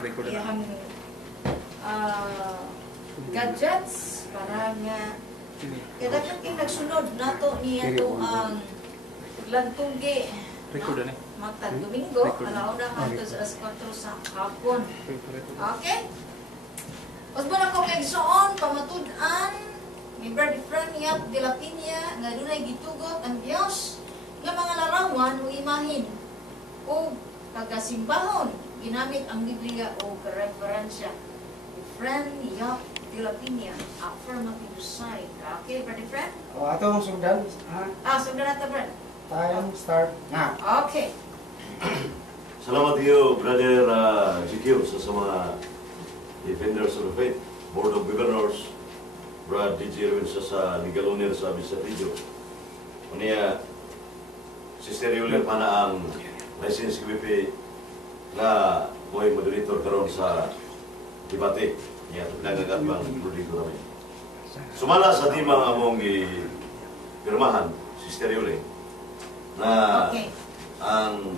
iyang gadgets para nga kada kang nagsunod nato niya to ang lantugi magtag Domingo alauna hangtod sa alas 4 sa hapon. Okay? Usbo na ko kay Soon pamatud-an ni Brother Franiat de la Piña nga dunay gitugot ang Dios nga mga larawan o imahin o pagkasimbahon ginamit ang Biblia o referensya. Franiat de la Piña, affirmative side. Okay, Brother Fran? O, atong sugdan. Sugdan natin, Brad. Time, start, na. Okay. Salamat iyo, Brother GQ, sa mga Defenders of the Faith, Board of Governors, Brad DJ Irwin sa Legal Owner sa Bisa Video. Unya, Sister Yulir pa na ang license KBP na buhay moderator karon sa debate. Yan, nagagatbang dito namin. Sumala sa timang among pirmahan, Sister Yulir, na ang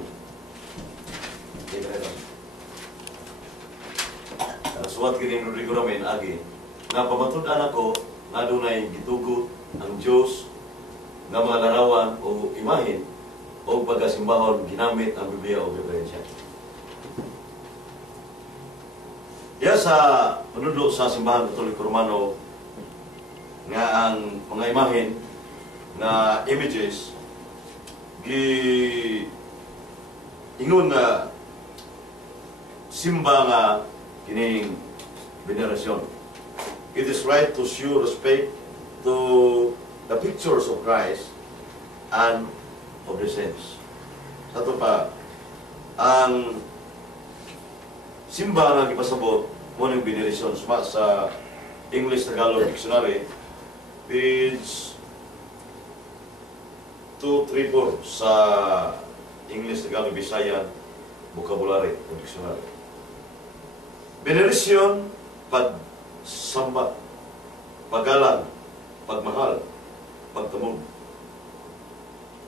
suwat kini Rodrigo namin agi nga pamatud-an ako nga dunay gitugot ang Dios nga mga larawan o imahin o pagkasimbahon ginamit ang Biblia o referensya. Diya sa panudlo sa simbahan Katoliko Romano nga ang mga imahin na images ingon na simba nga kining venerasyon. It is right to show respect to the pictures of Christ and of the saints. Sa ito pa, ang simba nga gipasabot mo ng venerasyon sa English Tagalog Dictionary, page 234 sa English Tagalog Visayan Vocabulary o Dictionary. Veneration, pagsamba, paggalang, pagmahal, pagtamog.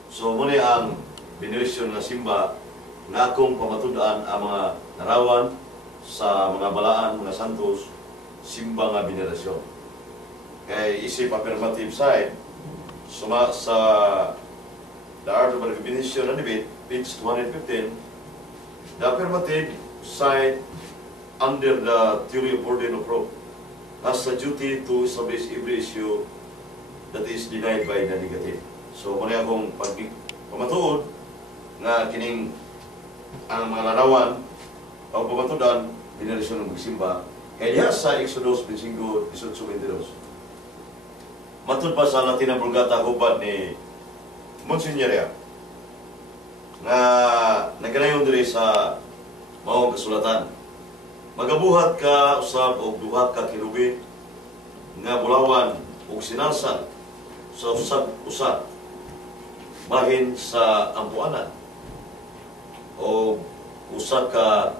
So, muna ang veneration na simba na akong pamatud-an ang mga narawan sa mga balaan, mga santos, simba nga venerasyon. Kaya isip affirmative side, suma sa The Art of Revelation na debate, page 215, the affirmative side under the theory of order of Rome has a duty to establish every issue that is denied by the negative. So, muna akong pamatuod na kining ang mga larawan o pamatudan, venerasyon ng magsimba, kaya sa Exodus 25, 18-22. Matud pa sa Latina Vulgata hubad ni Monsignoria nga nagkanayon diri sa maong kasulatan. Magabuhat ka usab og duha ka kirubin nga bulawan og sinalsal sa usab bahin sa ampuanan o usa ka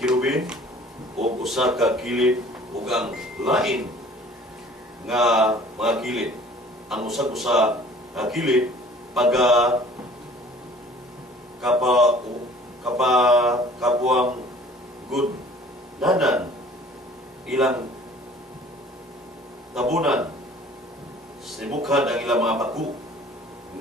kirubin o usa ka kilid ug ang lain nga mga kilid. Ang usa ka kilid pagka kapuang good dadan ilang tabunan sibukhan ang ilang mga paku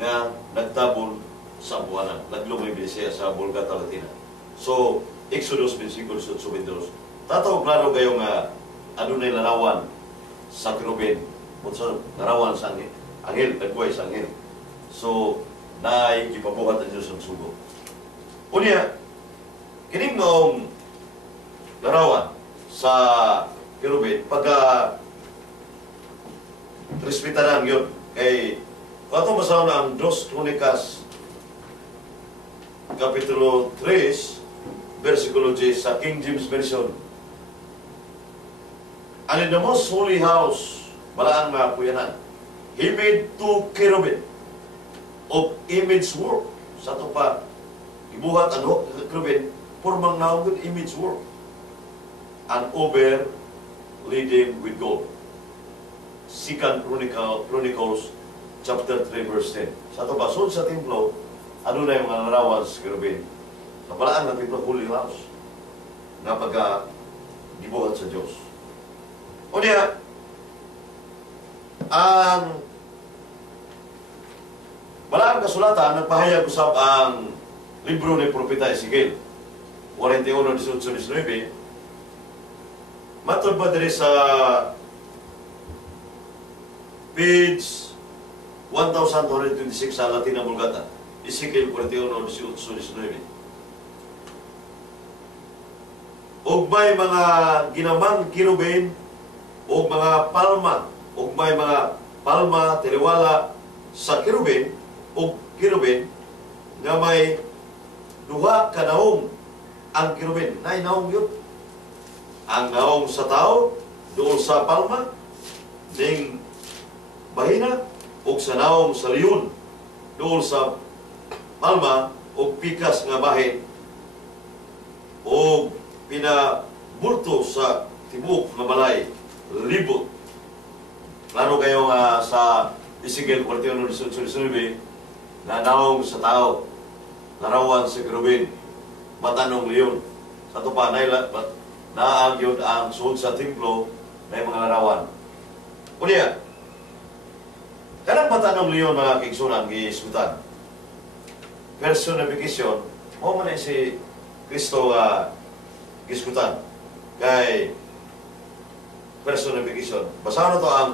nga nagtabon sa ampuanan. Naglong may Bisaya sa Vulgata Latina. So, Exodus 25:18. Tataw klaro kayo nga adunay larawan sa kirubin. Sa larawan sa anghel, nagbuhay sa anghel. So, naay ipabuhat ang Diyos ang sugo. Unya, kining noong larawan sa kirubin, pagka respetaran yun, kay katong masaw na ang 2 Crónicas Kapitulo 3, versikulo 10 sa King James Version. And in the most holy house, balaang mga puyanan, he made 2 cherubim of image work. Sa ito pa, ibuhat ang cherubim, formang na good image work. And over leading with gold. 2 Chronicles chapter 3 verse 10. Sa ito pa, sa templo, ano na yung mga larawan sa cherubim? Sa balaan ng templo, holy house. nga pagka gibuhat sa Dios. O niya, ang malaang kasulatan nagpahayag usab ang libro ni Propeta Ezekiel 41:18-19. Matod ba diri sa page 1226 sa Latina Vulgata, Ezekiel 41:18-19. Og may mga ginamang kirubin, og mga palma, og may mga palma tiliwala sa kirubin, og kirubin nga may duha ka naong ang kirubin. Nay naong yun. Ang naong sa tao, doon sa palma, ning bahina, o sa naong sa liyon, doon sa palma, o pikas nga bahin, o pinabulto sa tibok nga balay, libot. Klaro kayo nga sa Ezekiel 41:19, na naong sa tao, larawan sa kerubin, matanong liyon. Sa ito pa, naagyod ang suod sa templo na mga larawan. Unya, kanang matanong liyon mga kigsunan, giisgutan. Personification, mo man si Kristo gisgutan. Kay personification. Basahan na to ang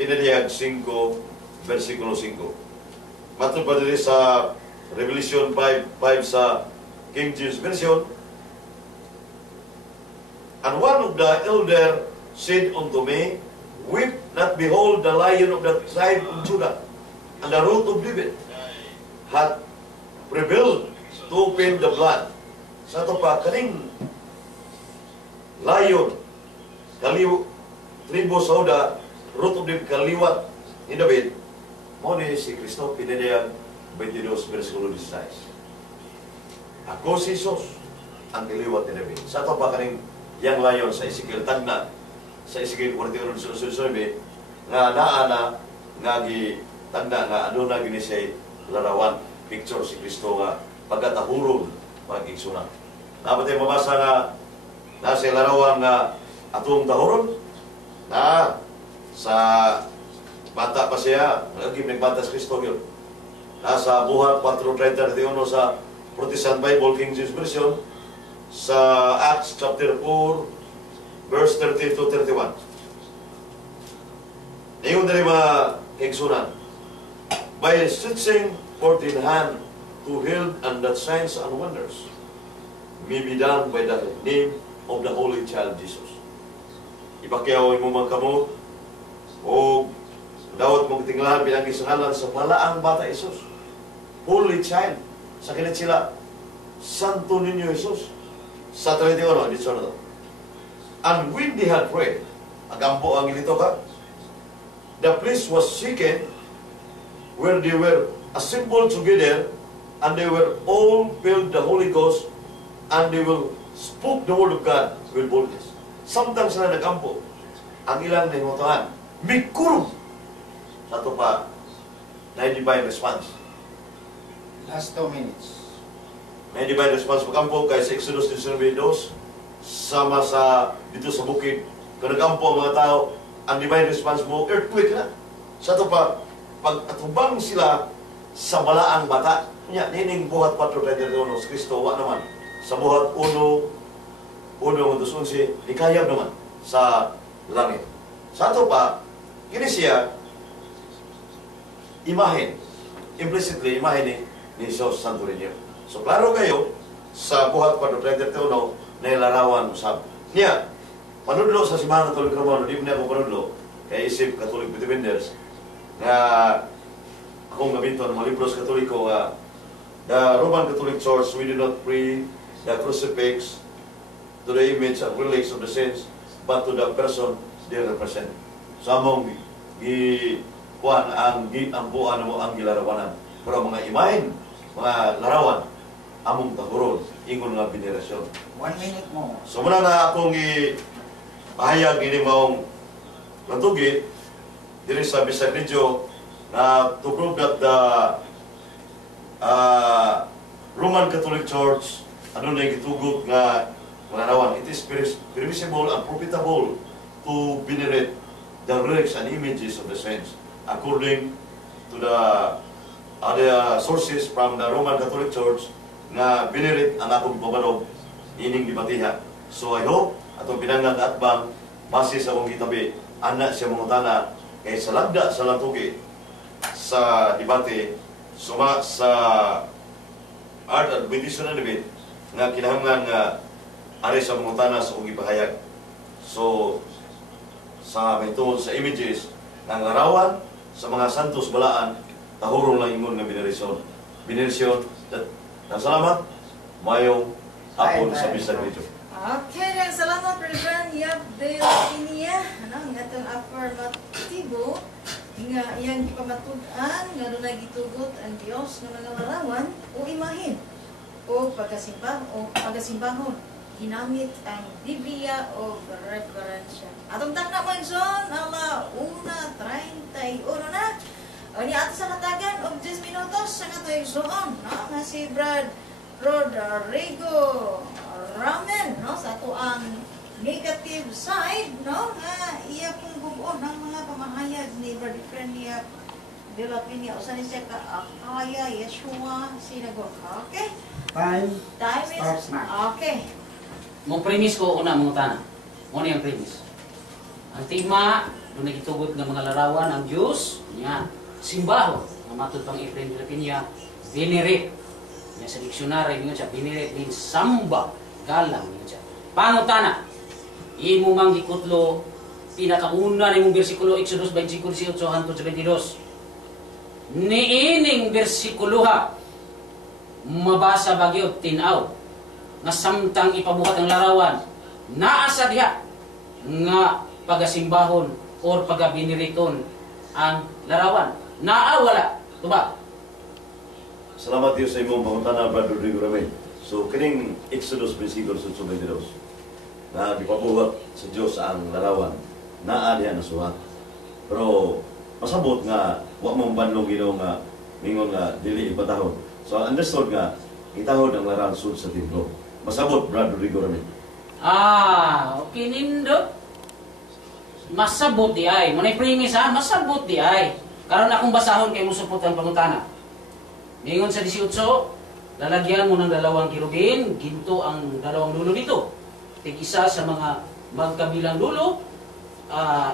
Pinaliyag 5, versikulo 5. Matod pa dili sa Revelation 5 sa King James Version, and one of the elder said unto me, weep not, behold, the Lion of the tribe of Judah, and the Root of David, hath prevailed to open the blood. Sa ito pa, kaning Lion, tribo sa Judah, Root of David, kaliwat ni David, mo ni si Kristo, pinadayang 22, versikulo 16. Ako si Jesus, ang kaliwat ni David. Sa ito pa, kaning yang layon sa Ezekiel tagna sa Ezekiel 41:19 nga naana nga gi tagna nga aduna gini say larawan picture si Kristo nga pagkatahurong pag-igsunan. Dapat ay mabasa nga nasa larawan nga atong tahuron na sa bata pa siya, naging nagbata si Kristo yun. Nasa Buhat 4:31 sa Protestant Bible King James Version, sa Acts chapter 4, verse 30 to 31. Ngayon na rin mga kaigsunan, by stretching forth in hand to heal, and that signs and wonders may be done by the name of the Holy Child Jesus. Ipakyaw mo mga kamot, o dawat mong tinglahan pinag-isangalan sa malaang bata Jesus. Holy Child. Sa kinit sila, Santo Niño Jesus. Sa 31, dito na to. And when they had prayed, agampo ang ilito ka, the place was shaken where they were assembled together, and they were all filled the Holy Ghost, and they will spoke the word of God with boldness. Sometimes na nagampo, ang ilang nahimutuhan, mikurog. Sa ito pa, na divine response. Last 2 minutes. May divine response pagkampo kay sa Exodus 19:2 sama sa dito sa bukid. Kung nagampo ang mga tao, ang divine response mo, earthquake na. Sa ito pa, pag atubang sila sa balaang bata, niya, nining Buhat 4:31 sa Kristo, wa naman. Sa Buhat 1:11, ikayab naman sa langit. Sa ito pa, kini siya, imahen, implicitly, imahen ni Jesus Santo Niño. So, klaro kayo, sa Buhat 4:31, na ilarawan usab. Niya, panudlo sa Simbahan Katolik Romano, di mo na ako panudlo, kaya isip Catholic Defenders, nga akong gamiton, mga libros Katoliko, the Roman Catholic Church, we do not pray the crucifix to the image and relics of the saints, but to the person they represent. Sa among kuan ang buan mo ang gilarawanan. Pero mga imahen, mga larawan, among tahuron, ingon nga venerasyon. 1 minute mo. So muna na akong pahayag ini maong natugi diri sa bisag video na to prove that the Roman Catholic Church ano na gitugot nga mga larawan, it is permissible and profitable to venerate the relics and images of the saints according to the other sources from the Roman Catholic Church nga venerate ang akong pabalog ining gibatiha. So I hope atong pinangag atbang base sa akong gitabi ana siya mangutana kay sa lagda sa lantugi sa debate suma sa art and meditation debate nga kinahanglan nga ari sa mangutana sa akong gipahayag. So sa may tungod sa images ng larawan sa mga santos balaan tahurong lang ingon nga veneration salamat mayong hapon sa bisag dito. Okay, then salamat Reverend Yabdel Inia. Ano, nga itong affirmatibo nga iyang ipamatud-an nga doon nagitugot ang Diyos ng mga larawan o imahin o pagasimbahon. Ginamit ang Biblia o referensya. Atong takna mo John, ala 1:31 na. O niya ato sa katagan og 10 minutos sa nga tayo soon, no? Nga si Brad Rodrigo Ramen, no? Sa ato ang negative side, no? Nga iya pong bubuo ng mga pamahayag ni Brad Efrenia de la Piña. Usan ni siya ka Akaya, Yeshua, Synagogue. Okay? Time Is, starts now. okay. Mong premise ko una mong tanah. Mo ni ang premise. Ang tema doon nagitugot ng mga larawan ang Diyos niya simbaho nga matud pang Efrem de la Piña venerate niya sa diksyonaryo niya siya venerate means samba galang niya siya. Pangutana imo mang gikutlo pinakauna nimong bersikulo Exodus 25:18 hangtod sa 22. Niining bersikulo ha mabasa bagyo tinaw nga samtang ipabuhat ang larawan naa sa diha nga pagasimbahon or pagabiniriton ang larawan naa wala tuba. Salamat kayo sa imong pangutana, Brad Rodrigo Ramen. So kining Exodus versikulo 22 na gipabuhat sa Dios ang larawan naa diha nasuhat. Pero masabot nga wa mong banlong Ginoo nga mingon nga dili ipatahon. So understood nga itahod ang larawan sud sa templo. Masabot, Brad Rodrigo Ramen. Okay nindot. Masabot di ay. Munay premise ha, masabot di ay. Karon akong basahon kay mo supot ang pangutana. Ningon sa 18, lalagyan mo ng 2 kirubin, ginto ang 2 dulo dito. Tig-isa sa mga magkabilang dulo,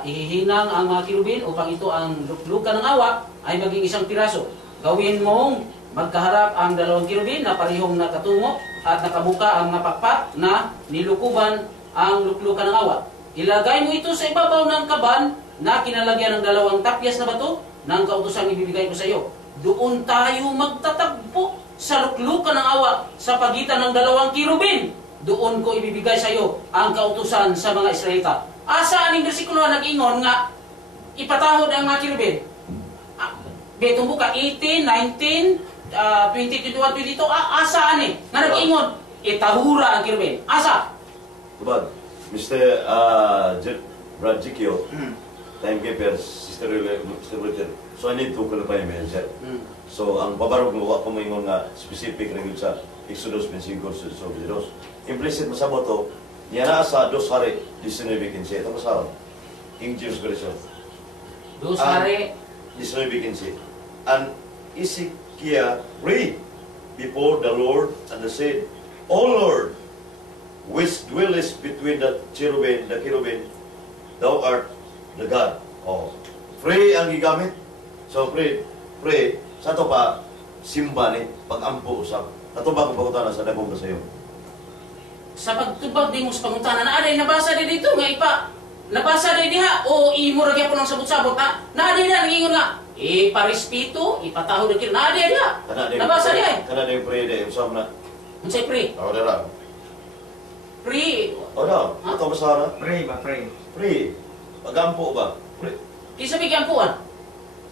ihihinang ang mga kirubin upang ito ang luklukan ng awa ay maging isang piraso. Gawin mong magkaharap ang 2 kirubin na parehong nakatungo at nakabuka ang napakpak na nilukuban ang luklukan ng awa. Ilagay mo ito sa ibabaw ng kaban na kinalagyan ng 2 tapyas na bato ng kautosang ibibigay ko sa iyo. Doon tayo magtatagpo sa luklukan ng awa sa pagitan ng 2 kirubin. Doon ko ibibigay sa iyo ang kautusan sa mga Israelita. Asa aning bersikulo nag-ingon nga ipatahod ang mga kirubin? Betong buka 18, 19, 20, 21, 22, asa ani? Nga nag-ingon, itahura ang kirubin. Asa? Tubag, Mr. Brad Jikyo, timekeeper, Sister Walter. So I need to clarify my answer. So ang babarog mo ko moingon nga specific ra gyud sa Exodus 25:22. Implicit masabot to niya na sa 2 hari 19:15 ito masabot. King James Version. 2 hari 19:15. And Ezekiel prayed before the Lord and said, O Lord, which dwellest between the cherubim, thou art the God. Oh, pray ang gigamit. So pray, sa ito pa, simba ni, pag-ampo usap. Ito ba kung pagkutana sa dagong kasayo? Sa pagtubag di mo sa pangutana, na aday nabasa din dito nga ipa. Nabasa din diha, o imo ragya po ng sabot-sabot na, na aday na, nangingon nga, iparispito, ipatahod ang kira, na aday diha. Nabasa diha. Kana din pray din, usap na. Ano sa'y pray? O, dara. Pray. O, dara. Ito ba sa hara? Pray ba, pray? Pray. Pag-ampo ba? Pray. Isa bigyan puan.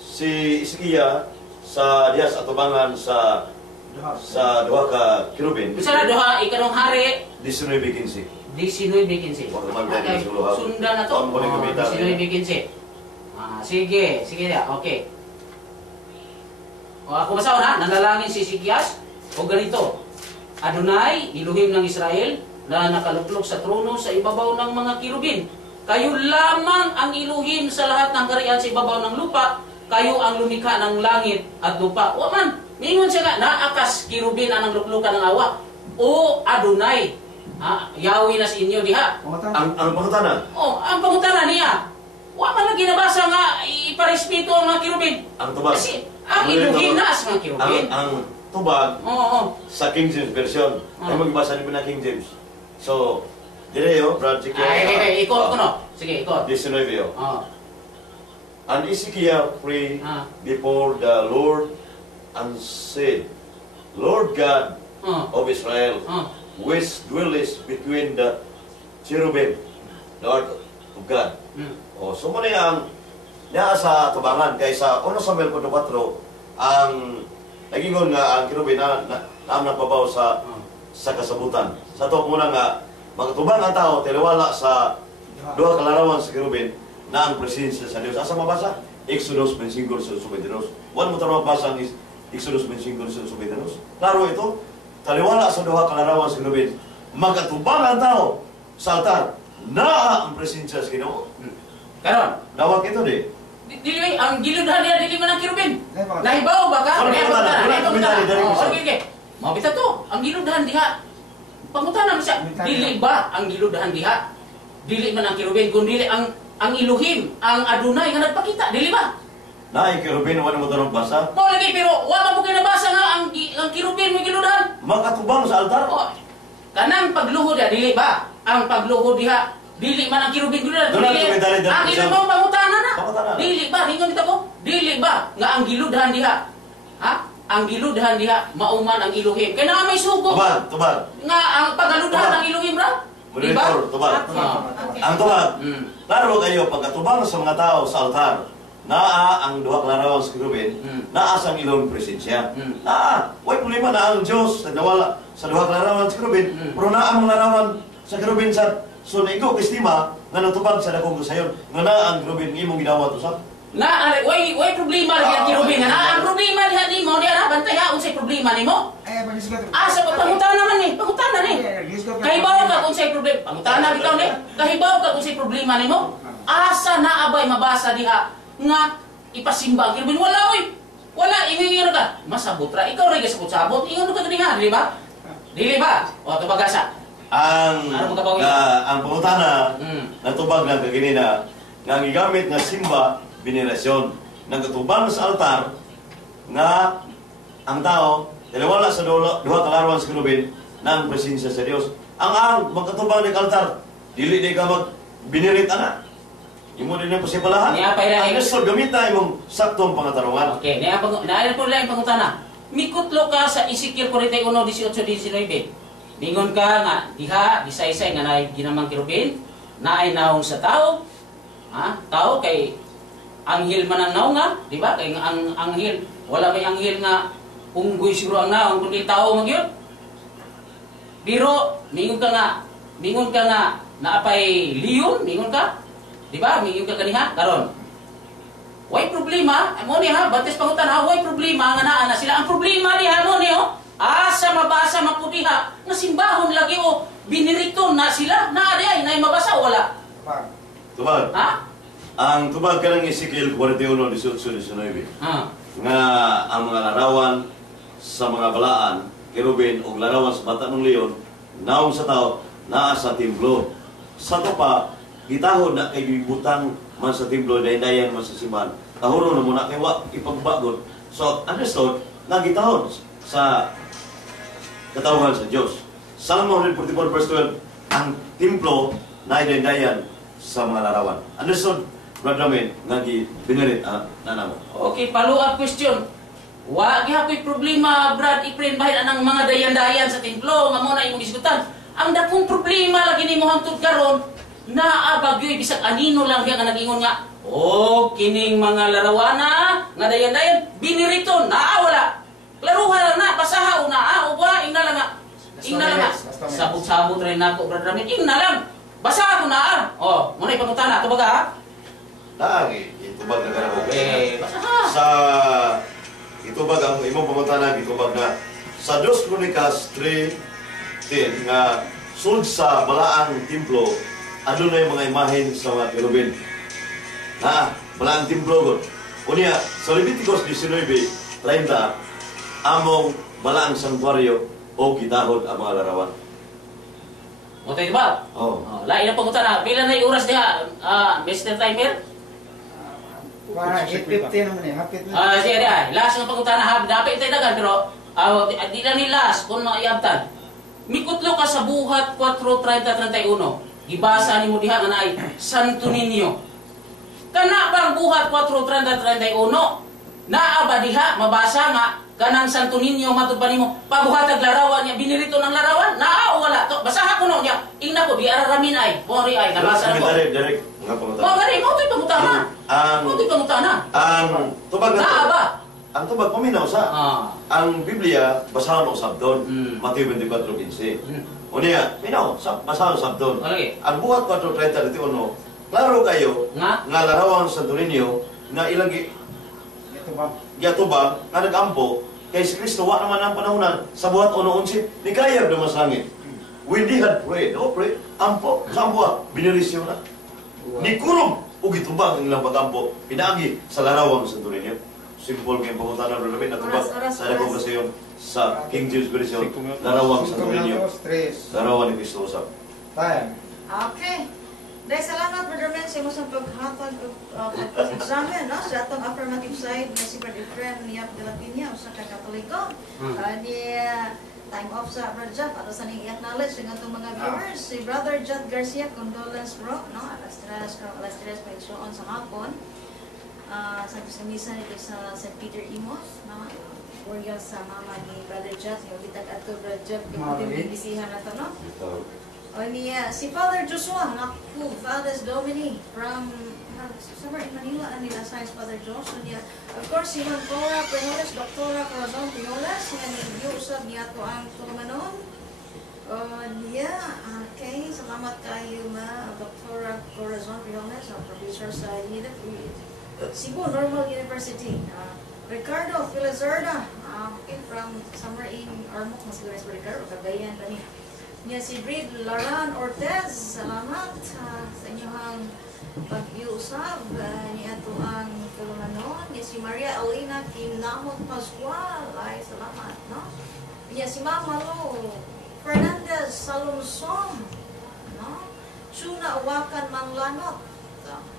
Si Ezekiel sa diha sa atubangan sa 2 ka kirubin. Isa na doha, ikanong hari, 19:15. 19:15. Wag naman tayo Okay, suluhan. sundan na to. Ang muling gamitan. 19:15. Sige na, okay. O ako basahon ha, nanalangin si Ezekias, o ganito, Adonai, Elohim ng Israel, na nakaluklok sa trono sa ibabaw ng mga kirubin. Kayo lamang ang iluhin sa lahat ng kariyan sa ibabaw ng lupa. Kayo ang lumikha ng langit at lupa. Wa man, mingon siya nga, naakas kirubin ang luklukan ng awa. O Adonai, Yahweh na sa inyo diha. Ang pangutana. Oh, ang pangutana niya. Wa man na ginabasa nga iparespeto ang mga kirubin. Ang tubag. Kasi ang iluhin na sa mga kirubin. Ang tubag Oo. sa King James version. Ay magbasa ni na King James. So, direyo, Brad, sige. Ay, ikot ko no. Sige, ikot. 19 yo. Oh. And Ezekiel prayed Ah. before the Lord and said, Lord God Oh. of Israel, Oh. which dwellest between the cherubim, Lord of God. Mm. O, so muna ang niya sa tubangan, kaysa 1 Samuel 4, ang nagingon nga ang kirubin na napabaw sa kasabutan. Sa to muna nga, magtubang ang tao, tiliwala sa duha kalarawan sa kirubin na ang presensya sa Diyos. Asa mabasa? Exodus 25:22. One mo tarong mabasa ang Exodus 25:22. Klaro ito, taliwala sa duha kalarawan sa kirubin, magatubang ang tao sa altar, na ang presensya sa Ginoo. Karon, Dawag ito di. dili ang giludahan niya dili man ang kirubin. Nahibaw. Nahibaw ba ka? Ano Nahibaw pangutana? ka? Wala Nahibaw komentary, ka? dari Oh, isa. okay. Mabita to, ang giludahan diha. Pangutana mo siya, Komentary. dili ba ang giludahan diha? Dili man ang kirubin, kundi ang Elohim, ang Adonai nga nagpakita, dili ba? Na ang kirubin, wala mo tarong basa. Mo lagi pero wala mo kinabasa nga ang kirubin mo giludahan. Makatubang sa altar. Oh, kanang pagluhod ya dili ba? Ang pagluhod diha dili man ang kirubin giludahan. Doon ang komentary, dari Ang isa. ilo mo pangutana na. Pangutana. Dili ba hingon kita ko? Dili ba nga ang giludahan diha? Ha? Ang giludahan diha mauman ang Elohim. Kaya na may sugo Tubag. nga ang pagaludahan Tubag. ng Elohim ra. Di ba? Monitor, tubag. Okay. Ang tubag. Mm. Klaro kayo, pagkatubang sa mga tao sa altar, naa ang duha kalarawan sa kirubin, naa sa ilong presensya. Naa, way problema na ang Diyos na nawala sa duha kalarawan sa kirubin, pero naa ang mga larawan sa kirubin sa so na ikaw kistima nga natubag sa dakong kasayon, nga naa ang kirubin imong ginawa to sa. Na way problema lagi ang kirubin nga. Ang problema diha nimo diha na bantay ha unsay problema nimo? Ay, pag-isgot. Sa pagpangutana naman ni, pangutana ni. Kahibaw ka kung sa'y problema. Pangutana bitaw ni. Kahibaw ka kung sa'y problema ni mo. Asa na abay mabasa diha nga ipasimba ang kirubin. Wala oy. Wala ingon ka. Masabot ra. Ikaw ra gasabot-sabot. Ingon ka diha, di ba? Dili ba? O tubagasa. Ang Ano magabawi? ang pangutana natubag na kaginina nga gigamit nga simba venerasyon nagtubang sa altar nga ang tao wala sa duha kalarawan sa kirubin na ang presensya sa Dios. Ang magkatubang ng altar dili di ka magbinirit ana. Imo din ang pasipalahan. Niya pa ila Ang gusto gamita imong saktong pangatarungan. Okay, naayos po lang yung pangutana. Mikutlo ka sa Ezekiel 41:18-19. Ningon ka nga, diha, disaysay nga na ginamang kirubin, na ay naong sa tao. Ha? Tao kay anghel man ang naong nga, di ba? Kay ang anghel, wala may anghel nga unggoy siguro ang naong, kundi tao magyud. Pero, ningon ka nga, naapay liyon, ningon ka, di ba? Ningon ka kaniha, karon. Way problema, mo ni ha, batis pangutan ha, way problema nga naa na sila. Ang problema ni ha mo ni oh, asa mabasa mapudiha, nga simbahon lagi o binirito na sila, naa di ay, na mabasa wala. Tubag. Ha? Ang tubag ka ng Ezekiel 41:18-19. Ha? Nga ang mga larawan sa mga balaan, kirubin o larawan sa mata ng leon, naong sa tao, naa sa templo. Sa to pa, gitahod na kay gibutang man sa templo, dayan man sa simbahan. Tahuro na muna kay wa ipagbagon. So, understood, nga gitahod sa katawhan sa Diyos. Psalm 144:12, ang templo na dayan sa mga larawan. Understood? Brother Ramin, nga binarit na namo. Okay, follow-up question. Wa gihapoy problema, Brad Efren, bahid anang mga dayan-dayan sa templo nga mo na imong diskutan. Ang dakong problema lagi nimo hangtod karon, naa bagyoy bisag anino lang diha nga nagingon nga, oh, kining mga larawana nga dayan-dayan binirito naa wala. Klaruha lang na, basaha una, wala ingna lang nga. Ingna lang nga. Sabot-sabot rin nako, Brad Ramin. Ingna lang. Basaha ko na. Oh, muna ipangutana, tubaga ha? Lagi, itubag na ka Okay, basaha. sa itubag ang imong pangutana, itubag na sa 2 Kronikas 3:10 nga sulod sa balaang templo, ano na yung mga imahen sa mga kerubin. Balaang templo ko. Unya, sa Leviticus 19:30, among balaang santuaryo o gitahod ang mga larawan. O tayo ba? Oh. Lain na pangutan na. Pila na yung oras niya, Mr. Timer? Para 8:50 naman eh, hapit na. Sige, last ng pangutan na. Dapat tayo dagan, pero di lang ni last kung maiyabtan. Mikutlo ka sa buhat 4:30-31. Gibasa ni mo diha nga naay Santo Niño. Kana bang buhat 4:30-31? Naa ba diha mabasa nga kanang Santo Niño matud pa nimo pabuhatag larawan niya binirito ng larawan? Naa o wala to? Basaha ko no niya. Ingna ko di araramin ay. Mori ay nabasa ko. Direk, mga pangutan. Mo gani mo toy pangutana. Mo toy pangutana. Tubag na Naa ba? ang tubag paminaw sa ang Biblia basahan o sabdon. Mateo 24:15. Unya, minaw, basahan o sabdon. Okay. Ang buhat 4:30-31, klaro kayo Nga? larawan sa Santo Niño na ilang Ito ba? giatubang nga nag-ampo kay si Kristo wa naman ang panahonan sa buhat 1:11 ni kayag na masangit. When they had prayed, ampo sa buhat binirisyo na. Ni kurong ug gitubang ang ilang pagampo pinaagi sa larawan sa Santo Niño. Simple kayong pangutanan ng labi na tubag sa nagpapasyon sa King James Version, larawan sa Santo Niño, larawan ni Kristo usap. Time. Okay. Dahil salamat, Brother Men, sa imong paghatag pag-examine, no? Sa atong affirmative side na si Brother Efren Yap de la Piña, usa ka Katoliko. Time off sa Brother Jap, para sa ning i-acknowledge ng atong mga viewers. Si Brother Jat Garcia, condolence bro, no? Alas 3 pa sa hapon. Sa misa nito sa St. Peter Imos, no? Burial sa mama ni Brother Jat, yung bitag ato Brother Jat, yung bibisihan na to, no? O niya, si Father Joshua, naku, Father Domini, from somewhere in Manila, nila Science Father Joshua niya. Of course, si Doctora Pinoles, Doctora Corazon Pinoles, nga nag-iusap niya to ang tulumanon. O niya, okay, salamat kayo Doctora Corazon Pinoles, ang professor sa Cebu Normal University. Ricardo Filazarda, okay, from somewhere in Ormoc, mas guys pa Ricardo, Cagayan pa niya. Niya si Brid Laran Ortez, salamat sa inyong pag-iusap. Niya ito ang tulumanon. Niya si Maria Alina Kinamot Pascual, ay salamat, no? Niya si Mama Lo Fernandez Salomson, no? Chuna Wakan Manglanot,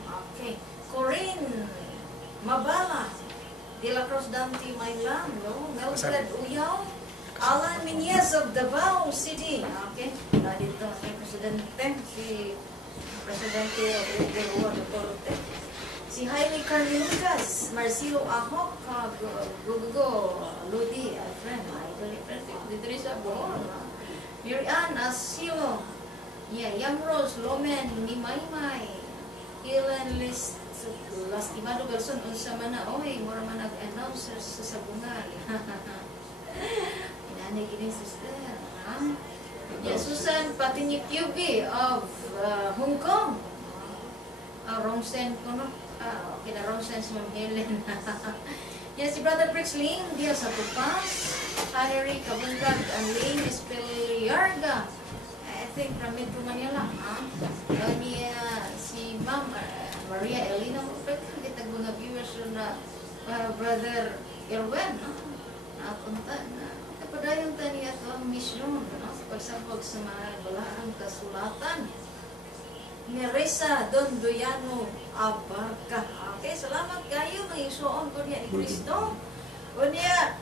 okay. Corinne Mabala, De La Cruz Dante Maylan, no? Mildred Uyaw, Alan Minez of Davao City. Okay. Dito si Presidente Rodrigo Duterte. Si Jaime Carmenucas, Marcelo Ahok, Gugugo, Ludi, friend, idol ni President. Dito rin sa Bohol. Miriam Asilo, Yamros, Lomen, Nimaymay, Ilan List, Lastimado Galson, unsa man na, mura man nag-announce sa sabungan. Inanay gini sister, ha? Susan Patinyik QB of Hong Kong. Rongsen ko, no? Okay na, Rongsen si Ma'am Helen. Si Brother Brixling, dia sa Tupas. Harry Kabundag, ang Lane Espeliarga. I think from Metro Manila, ha? Si Ma'am Maria Elena Mupet, kita mga viewers na Brother Irwin, no? Napunta na. Kapadayon tani ato ang misyon, no? Sa pagsabog sa mga balaang kasulatan. Neresa Don Doyano Abarca. Okay, salamat kayo. Mag-isuon ko niya ni Cristo. O niya,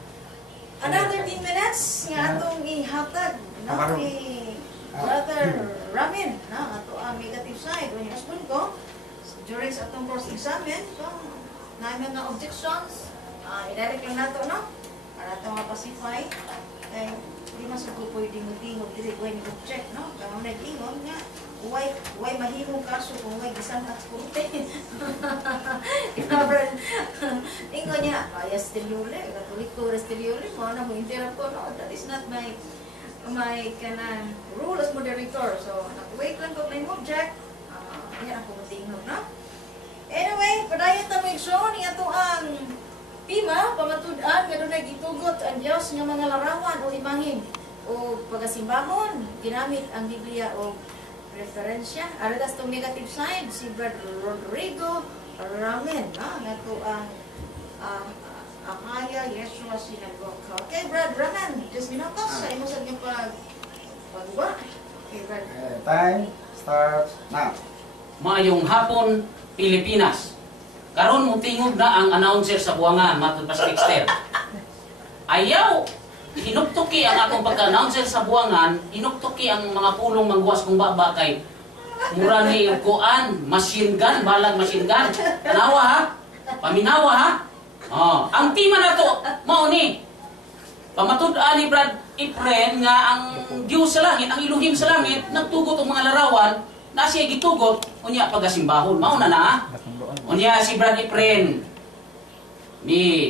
another 10 minutes nga atong ihatag, no? Ni Brother Ramin, no? Ato ang negative side. O niya, husband ko, during sa atong course examen, so, na mga objections, i-direct lang nato, no? Para ito mapacify. Kaya, hindi mas ko pwedeng mag-tingog, hindi ko nag-object, no? Kaya nag-tingog nga, why mahimong kaso kung may gisang at kurte. Ingo niya, bias stiliole, katoliko stiliole, mo na mo interrupt ko, no? That is not my kanang rule as moderator. So, wait lang ko may object. Yan ako matingog, no? Anyway, padayon ta may show ni ato ang pima, pamatud-an, nga doon nagitugot ang Diyos nga mga larawan o imahin. o pagasimbahon, ginamit ang Biblia o referensya. Aras itong negative side, si Brad Rodrigo Ramen, nga to ang Ahaya Yeshua Synagogue. Okay, Brad Ramen, just binakos sa imo sa inyong pagwa. Okay, Brad. Time starts now. Maayong hapon, Pilipinas. Karon mo tingog na ang announcer sa buwangan, matod pa sa Dexter. Ayaw, hinuktuki ang akong pagka-announcer sa buwangan, hinuktuki ang mga pulong mangguwas kong baba kay mura ni kuan, machine gun, balang machine gun. Tanawa ha? Paminawa ha? Oh, ang tima na to, mao ni. Pamatud-an ni Brad Efren nga ang Diyos sa langit, ang Elohim sa langit, nagtugot ang mga larawan, na siya gitugot, unya pagasimbahon. Mao na na. Unya si Brad Efren, ni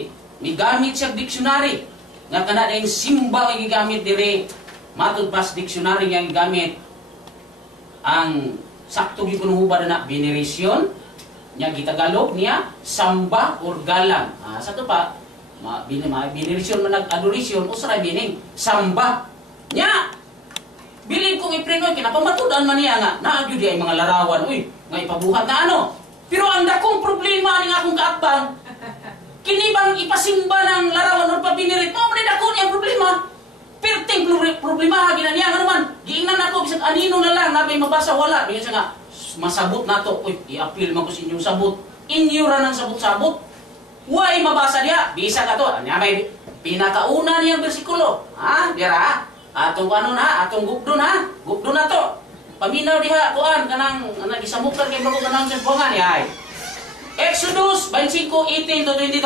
gamit siya dictionary. Nga kana na yung simba ang gigamit dire, matud pas dictionary nga gigamit. Ang sakto gipunuhubad na veneration, nya gitagalog niya, samba or galang. Sa to pa, veneration man nag-adoration, usara bining, samba. Nya, bilin kong iprenoy, kinapamatudan man niya nga, naagyo di ay mga larawan, uy, nga ipabuhat na ano. Pero ang dakong problema ni akong kaatbang, kinibang ipasimba ng larawan o pabinirit, mo man dako niya problema. Perting problema hagin niya nga naman. Giingnan ako bisag anino na lang nabay mabasa wala. Biya siya nga masabot nato. Uy, i-appeal man ko sa inyong sabot. Inyo ra nang sabot-sabot. Way mabasa diya. Bisa ka to. Anya may pinakauna niyang bersikulo. Ha? Dira. Atong ano na, atong gugdo na. Gugdo na to. Paminaw diha kuan kanang gisamukan kay bago kanang sa bungan ni ay. Exodus 25:18 to 22.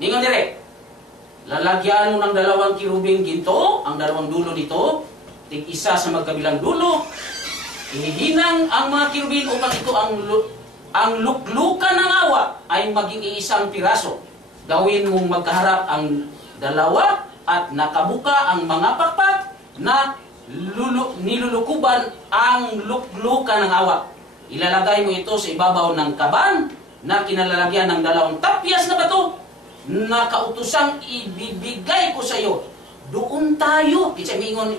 Ningon dire. Lalagyan mo ng 2 kirubing ginto, ang 2 dulo nito, tig-isa sa magkabilang dulo. Inihinang ang mga kirubin upang ito ang luklukan ng awa ay maging iisang piraso. Gawin mong magkaharap ang 2 at nakabuka ang mga pakpak na nilulukuban ang luklukan ng awa. Ilalagay mo ito sa ibabaw ng kaban na kinalalagyan ng 2 tapyas na bato na kautusang ibibigay ko sa iyo. Doon tayo, kitsa mingon ni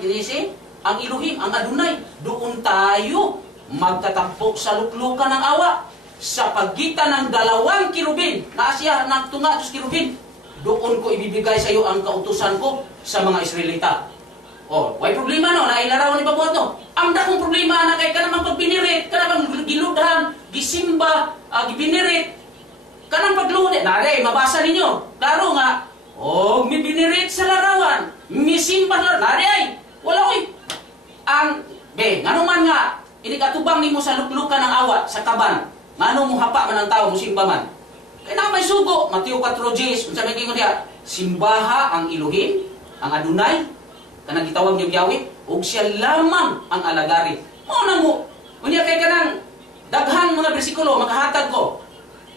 ang Elohim, ang Adonai, doon tayo magtatampok sa luklukan ng awa sa pagitan ng 2 kirubin, na siya ng tunga dos kirubin. Doon ko ibibigay sa iyo ang kautusan ko sa mga Israelita. Oh, may problema no, nailarawan ni Babuhat no. Ang dakong problema na kay kanang pagbinirit, kanang giludhan, gisimba, gibinirit, kanang pagluhod, nare, mabasa ninyo. Klaro nga, oh, may binirit sa larawan, may simba na, nare ay, wala oy. Ang, ngano man nga, inikatubang nimo sa luklukan ng awa, sa kaban, ngano mo hapa man ang tao, mo simba man. Kaya na may sugo, Mateo 4:10, kung sabi ko niya, simbaha ang Elohim, ang Adonai, kanang gitawag niyo Yahweh, ug siya lamang ang alagari. Mo na mo, unya kay kanang daghang mga bersikulo, makahatag ko,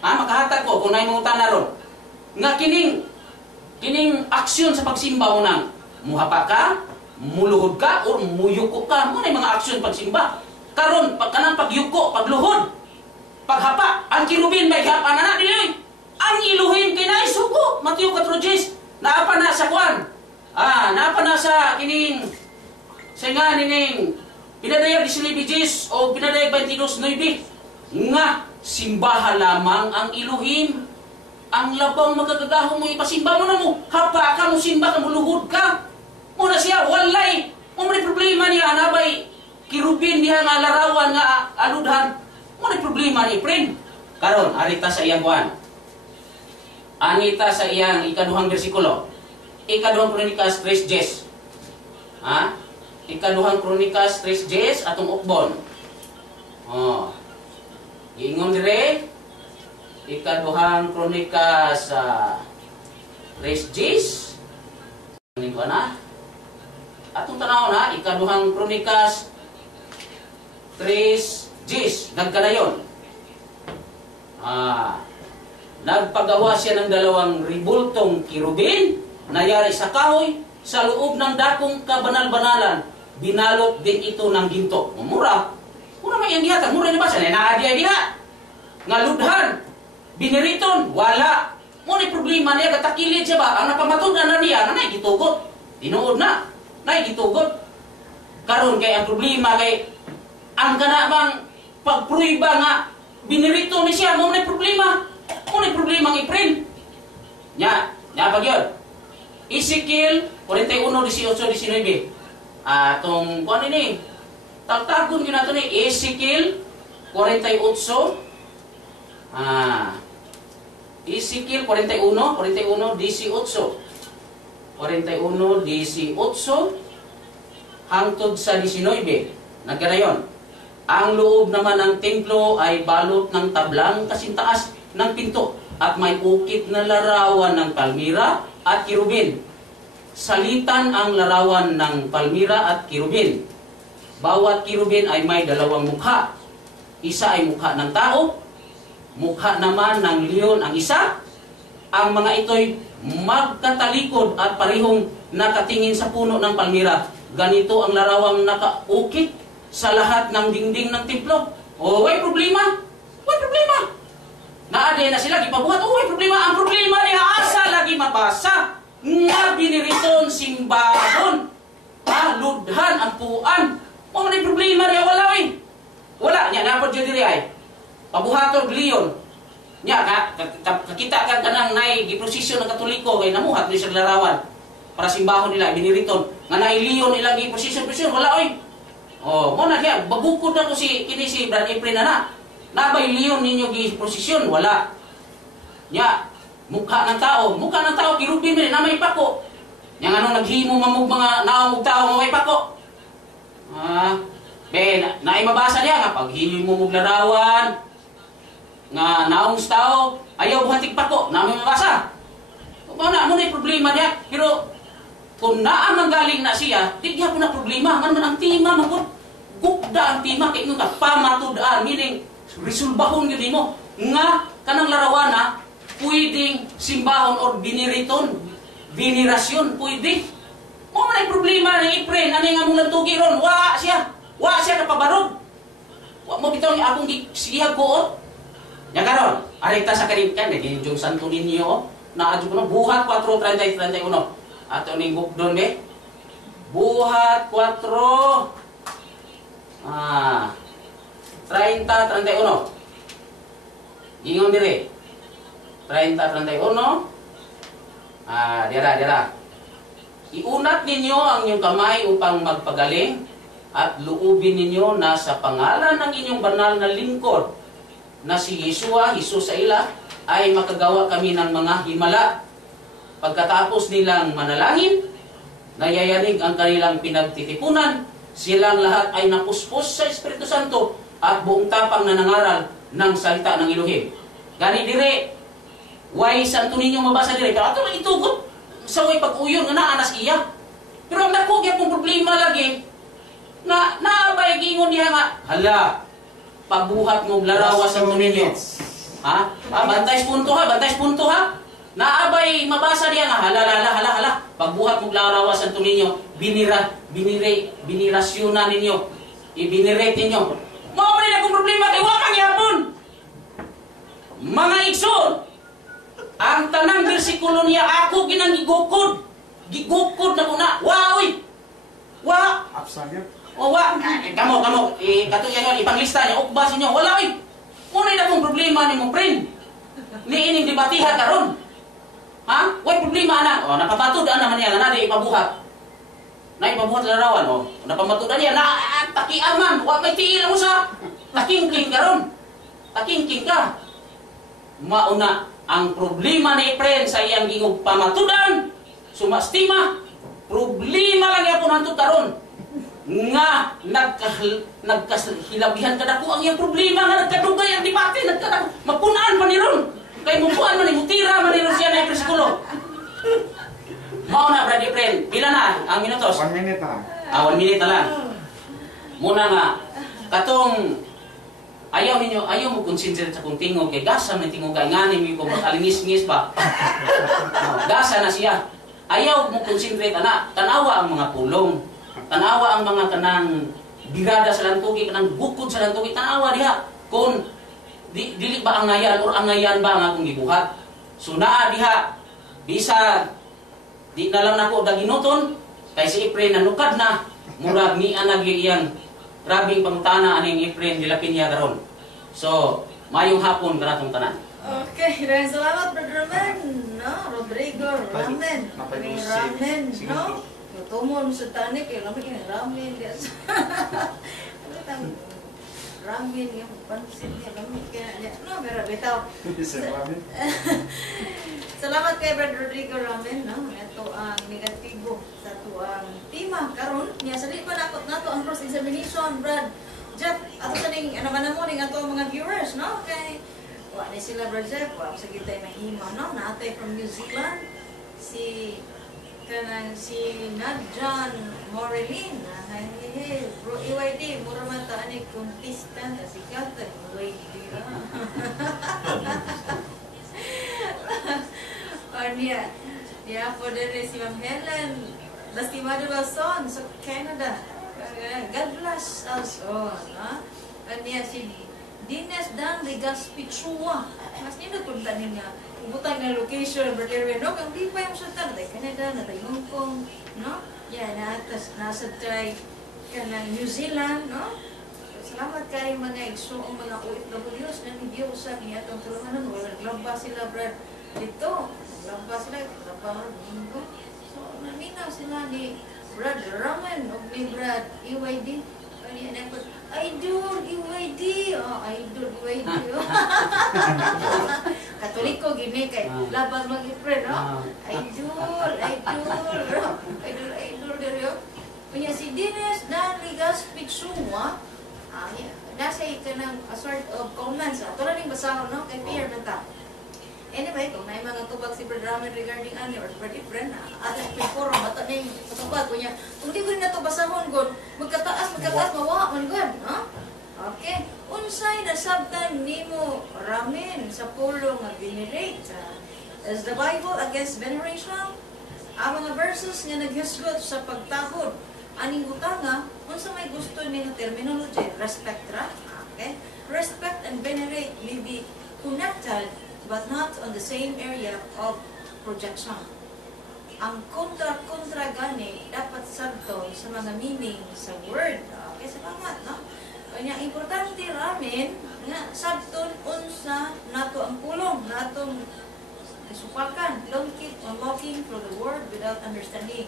makahatag ko kung naay mga na ron. Nga kining aksyon sa pagsimba mo nang muhapa ka, muluhod ka, o muyuko ka. Muna yung mga aksyon pagsimba. Karon, kanang pagyuko, pagluhod, paghapa, ang kirubin may hapa na na, dili. Ang Elohim kinay sugo, Mateo 4:10, naapa na sa kwan. Naapa na sa kining, sa nga nining, pinadayag 19 o pinadayag 22:9, nga, simbaha lamang ang Elohim. Ang labang magagagahong mo ipasimba mo na mo. Hapa ka mo, simba ka mo, luhod ka. Muna siya, walay. May problema niya, anabay, kirubin niya nga larawan nga aludhan. May problema ni friend. Karon, arita sa iyang buwan. Anita sa iyang ikaduhang bersikulo. Ikaduhang Kronikas 3:10. Ikaduhang Kronikas 3:10 atong ukbon. Ingon dire, ikaduhang Kronikas 3:10. Ningko na. Atong tanaw na, ikaduhang Kronikas 3:10. Nagkadayon. Nagpagawa siya ng 2 ribultong kirubin na yari sa kahoy sa loob ng dakong kabanal-banalan. Binalot din ito ng ginto. Mura may yang diha, mura ni ba sa naadiya diha. Nga ludhan, biniriton, wala. Mo ni problema niya katakilid siya ba? Ang napamatunan na niya, nanay gitugot. Tinuod na. Nay gitugot. Karon kay ang problema kay ang kana bang pagpruiba nga binirito ni siya mo na problema. Mo na problema ang i-print. Nya pag yun. Ezekiel 41:18-19. Atong kuan ini. Tagtagon gyud nato ni Ezekiel 48. Ezekiel 41:18. 41:18 hangtod sa 19. Nagkarayon. Ang loob naman ng templo ay balot ng tablang kasintaas ng pinto at may ukit na larawan ng palmira at kirubin. Salitan ang larawan ng palmira at kirubin. Bawat kirubin ay may dalawang mukha. Isa ay mukha ng tao, mukha naman ng leon ang isa. Ang mga ito'y magkatalikod at parehong nakatingin sa puno ng palmira. Ganito ang larawang nakaukit sa lahat ng dingding ng templo. O, way problema. Way problema. Naade na sila, gipabuhat. O, way problema. Ang problema niya, asa lagi mabasa. Nga biniriton simbahon. Ludhan, ampuan. O, may problema niya, wala eh. Wala niya, napod dyan diri ay. Pabuhator leon. Nya kakita ka kanang nay giprosesyon ng Katoliko kay namuhat ni sa larawan para simbahon nila biniriton nga nay leon ilang giprosesyon wala oy. Oh, mo na kaya babukod na ko si Brad Efren na nabay leon ninyo giprosesyon wala. Nya mukha ng tao kirubin man na may pako. Nya ngano naghimo mamug mga naong tao nga may pako. Naay mabasa niya nga paghimo mong larawan nga naong tao ayaw buhatig pako namin mabasa. Mo na problema niya pero kung naa manggaling na siya di po na problema man ang tima magud gugda ang tima kay nga pamatud-an meaning resolbahon gyud mo nga kanang larawana pwedeng simbahon or biniriton venerasyon pwede mo man problema ni Efren ani nga mong lantugi ron wa siya kapabarog wa mo bitaw ni akong sigihag ko nya karon, arita sa kalimkan naging yung Santo Niño na adyo ko buhat 4:30-31. Ato ning bukdon be. Buhat 4 30-31. Ingon dire. 30-31. Dira. Iunat ninyo ang inyong kamay upang magpagaling at luubin ninyo na sa pangalan ng inyong banal na lingkod na si Yeshua, Jesus sa ila, ay makagawa kami ng mga himala. Pagkatapos nilang manalangin, nayayanig ang kanilang pinagtitipunan, silang lahat ay napuspos sa Espiritu Santo at buong tapang na nangaral ng salita ng Elohim. Gani dire, way Santo Niño mabasa dire, pero ato lang itugot sa way pag-uyon nga naanas iya. Pero ang nakugya pong problema lagi, na naabay gingon niya nga, hala, pagbuhat mo larawa sa Niño. Bantay punto ha. Naabay mabasa niya nga hala. Pagbuhat mo larawa sa Niño, binirasyonan ninyo. Ibinirate ninyo. Mao man akong problema kay wa man gyapon. Mga igsoon, ang tanang bersikulo niya ako ginang gigukod. Gigukod na ko na. Wa oy. Wa. Absagit. O wa, kamo, kato yan ipanglista niya, ukbasin niyo, wala eh. Muna na kong problema ni mo, friend. Ni ining debatiha karon. Way problema na. O, napapatudan naman niya, na ipabuhat. Na ipabuhat larawan, o. Napamatudan niya, takian man, wa may tiil mo sa takingking karon. Takingking ka. Mauna, ang problema ni friend sa iyang gingog pamatudan, sumastima, problema lang yapon hantud karon. Nga nagkahilabihan kada ko ang iyang problema nga nagkadugay ang debate magpunaan man ni ron kay mupuan man ni mutira man ni ron siya na preskulo. Mao na Brad Efren, pila na ang minutos? 1 minute 1 minute na lang. Muna nga katong ayaw mo consider sa kung tingog kay gasa man tingog kay ngani mi ko makalingis-ngis ba. Gasa na siya. Ayaw mo consider ana tanawa ang mga pulong. Tanawa ang mga kanang birada sa lantugi, kanang bukod sa lantugi, tanawa diha. Kung dili ba ang ngayan or ang ngayan ba nga akong gibuhat. So naa diha, bisa di na lang nako daginuton, Kay si Efren nanukad na, murag ni anag iyang grabing pangutana aning Efren de la Piña karon. So, mayong hapon kanatong tanan. Okay, maraming salamat, Brother Ramen, no? Rodrigo, Ramen. May ramen, no? Tumon sa tanik, lamig yung ramen. Ano tang ramen, yung pansit niya, lamig kaya. No, pero bitaw. Salamat kay Brother Rodrigo Ramen, no? Ito ang negatibo sa tuang tema karon. Niya sa pa nato ang cross examination, Brad. Jeff, ato sa ning ano man mo ning ato mga viewers, no? Kay wa ni sila Brad Jeff, wa sa kita mahimo, no? Natay from New Zealand si kanang si Nadjan Morelin. Hey, bro, EYD, mura man ta ani contestant si Kata EYD. Niya, niya po din si Ma'am Helen, lastimado Lawson sa Canada. God bless us all. Niya si Dines Dan Legaspi Chua. Mas nindot punta niya. Ubutang na location, brother, no? Kung di pa yung sultan, natay Canada, natay Hong Kong, no? Yan, nasa tayo ka ng New Zealand, no? Salamat kayo mga igsoong mga OFWs na hindi usap niya itong tulungan. Naglamba sila, brad, dito. Naglamba sila, naglamba domingo. So, naminaw sila ni Brad Ramen o ni Brad EYD. Idol EYD. Oh, Idol EYD. Katoliko gini kay labang mag-ipre, no? Idol. Idol dere. Punya si Dines dan Ligas Pitsua. Nasa ka ng a sort of comments. Ito na rin basahon, no? Kay Pierre Bata. Anyway, kung may mga tubag si Brad Ramen regarding ani or Brad Efren, at ang forum, bata na yung tubag ko niya. Kung di ko rin na ito basahon, magkataas, mawa, man, no? Okay. Unsay na sabtan nimo Ramen sa pulong nga venerate. Is the Bible against veneration? Ang mga verses nga naghisgot sa pagtahod. Aning butanga, unsa may gusto ni nga terminology, respect ra. Okay? Respect and venerate may be connected but not on the same area of projection. Ang kontra gani dapat sabton sa mga meaning sa word. Okay, salamat, no? Kanya importante ramen nga sabton unsa nato ang pulong natong supakan. Don't keep on walking through the word without understanding.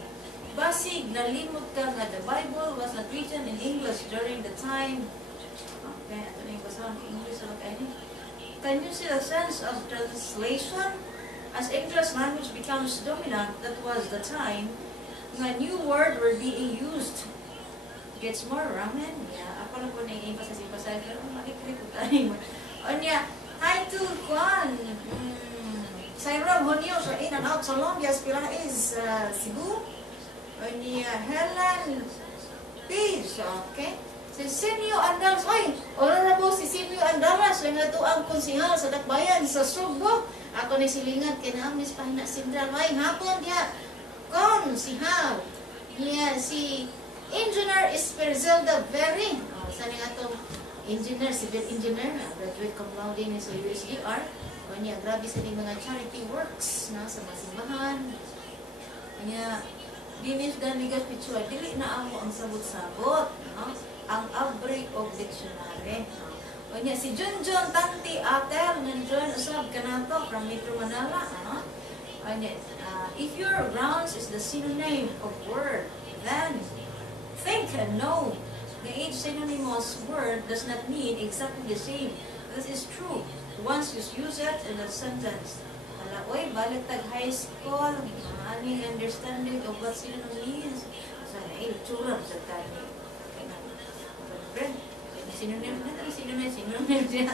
Basig nalimot ka nga the Bible was not written in English during the time. Okay, ito na yung basahon ng English. Can you see the sense of translation? As English language becomes dominant, that was the time nga new word were being used. Gets more ramen? Yeah, ako na po na-emphasize yung pasal, pero makikita tayo mo. O niya, hi to Juan. Sayron Honyo, so in and out so long, yes, pila is Cebu. O niya, Helen Page, okay? Si Sinyo Andalas, oy, honorable si Sinyo Andalas, nga ito ang konsihal sa Dakbayan sa Subo. Ako ni silingan, kinamis pahina sindral, ay hapon niya, konsihal. Niya si Engineer Esperzelda Very. Saan nga itong engineer, civil engineer, graduate cum laude ni sa USDR. O niya, grabe sa mga charity works na sa masimbahan. Niya, Dinis dan Ligas Pichua, dili na ako ang sabot-sabot. No? Ang outbreak of dictionary. O niya, si Junjun Tanti Atel, nandiyon usab ka na to from Metro Manila. No? O niya, if your grounds is the synonym of word, then think and know. The each synonymous word does not mean exactly the same. This is true. Once you use it in a sentence. Wala, oy, balik tag high school, maaaring understanding of what synonym means. Sana, churang sa tani. Synonym siya.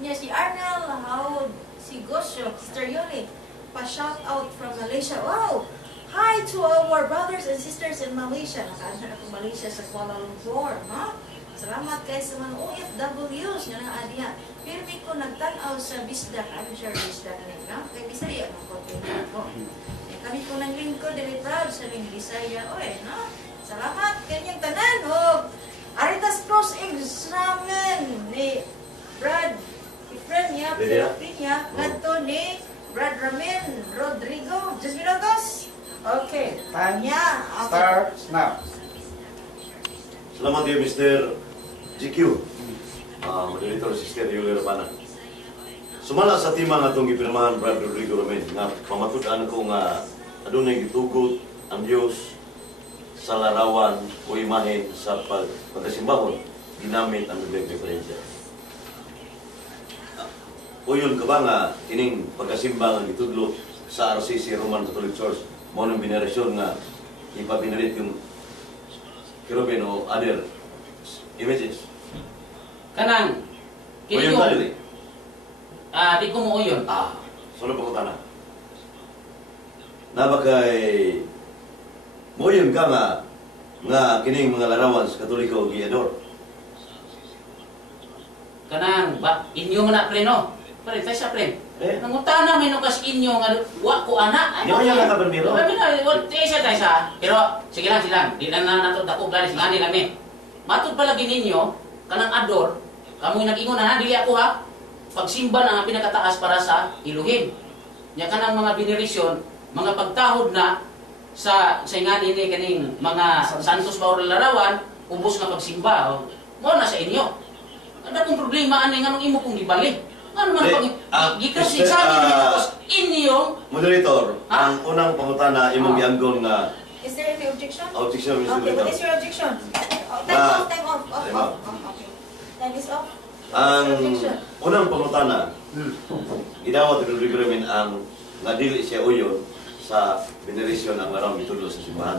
Niya si Arnel, how si Gosyo, Sister Yoli, pa-shout out from Malaysia. Wow! Hi to our brothers and sisters in Malaysia. Nakaansan ako Malaysia sa Kuala Lumpur, no? Salamat kayo sa mga OFWs nga na adiya. Pirmi ko nagtanaw sa Bisdak, I'm sure Bisdak na, no? Kaya Bisaya, magpapinag ko. Kami ko ng lingkod, very proud sa ring Bisaya, oy, no? Salamat kanyang tanan, o Aritas Cross Examen ni Brad Efren niya, Pinya, ganto ni Brad Ramen Rodrigo, 10 minutos. Okay, tanya. Start now. Salamat kayo, Mr. GQ. Moderator, Sister Yulia Rapana. Sumala sa timang atong gipirmahan, Brad Rodrigo Ramin, nga pamatud-an ko nga adunay gitugot ang Dios sa larawan o imahen sa pagkasimbahon ginamit ang bibig referensya. Uyon ka ba nga kining pagkasimba nga gitudlo sa RCC Roman Catholic Church mo nang venerasyon nga ipapinalit yung kerubin o other images? Kanang, Uyon ka dili? di ko mo yun. Solo pangutana. Nabagay mo yun ka nga kining mga larawan sa Katoliko giador. Kanang, inyo mo na pre no? Pre, tayo sa pre. Nangutana may nukas inyo nga, wa ko anak. Di mo yan nakapermiro? Tayo sa. Pero, sige lang, di lang na nato dako gani sa ngani lang ni. Matod pala gininyo, kanang ador, kamoy nag-ingon na dili ako ha. Pagsimba na nga pinakataas para sa Elohim. Nya kanang mga veneration, mga pagtahod na sa ingani ni kaning mga santos ba or larawan, ubos nga pagsimba. Mo na sa inyo. Ano kung problema ani nganong imo kung gibalik? Ano man pag gikasi sa inyong Moderator, ang unang pangutana imong gianggon nga Is there any objection? objection, Mr. Okay, what Moderator. is your objection? Time off, time off. Time off. Okay. Time is off. Ang Objection. unang pangutana, gidawat ni Rodrigo Ramin ang nga dili siya uyon sa veneration ang larawan gitudlo sa simbahan.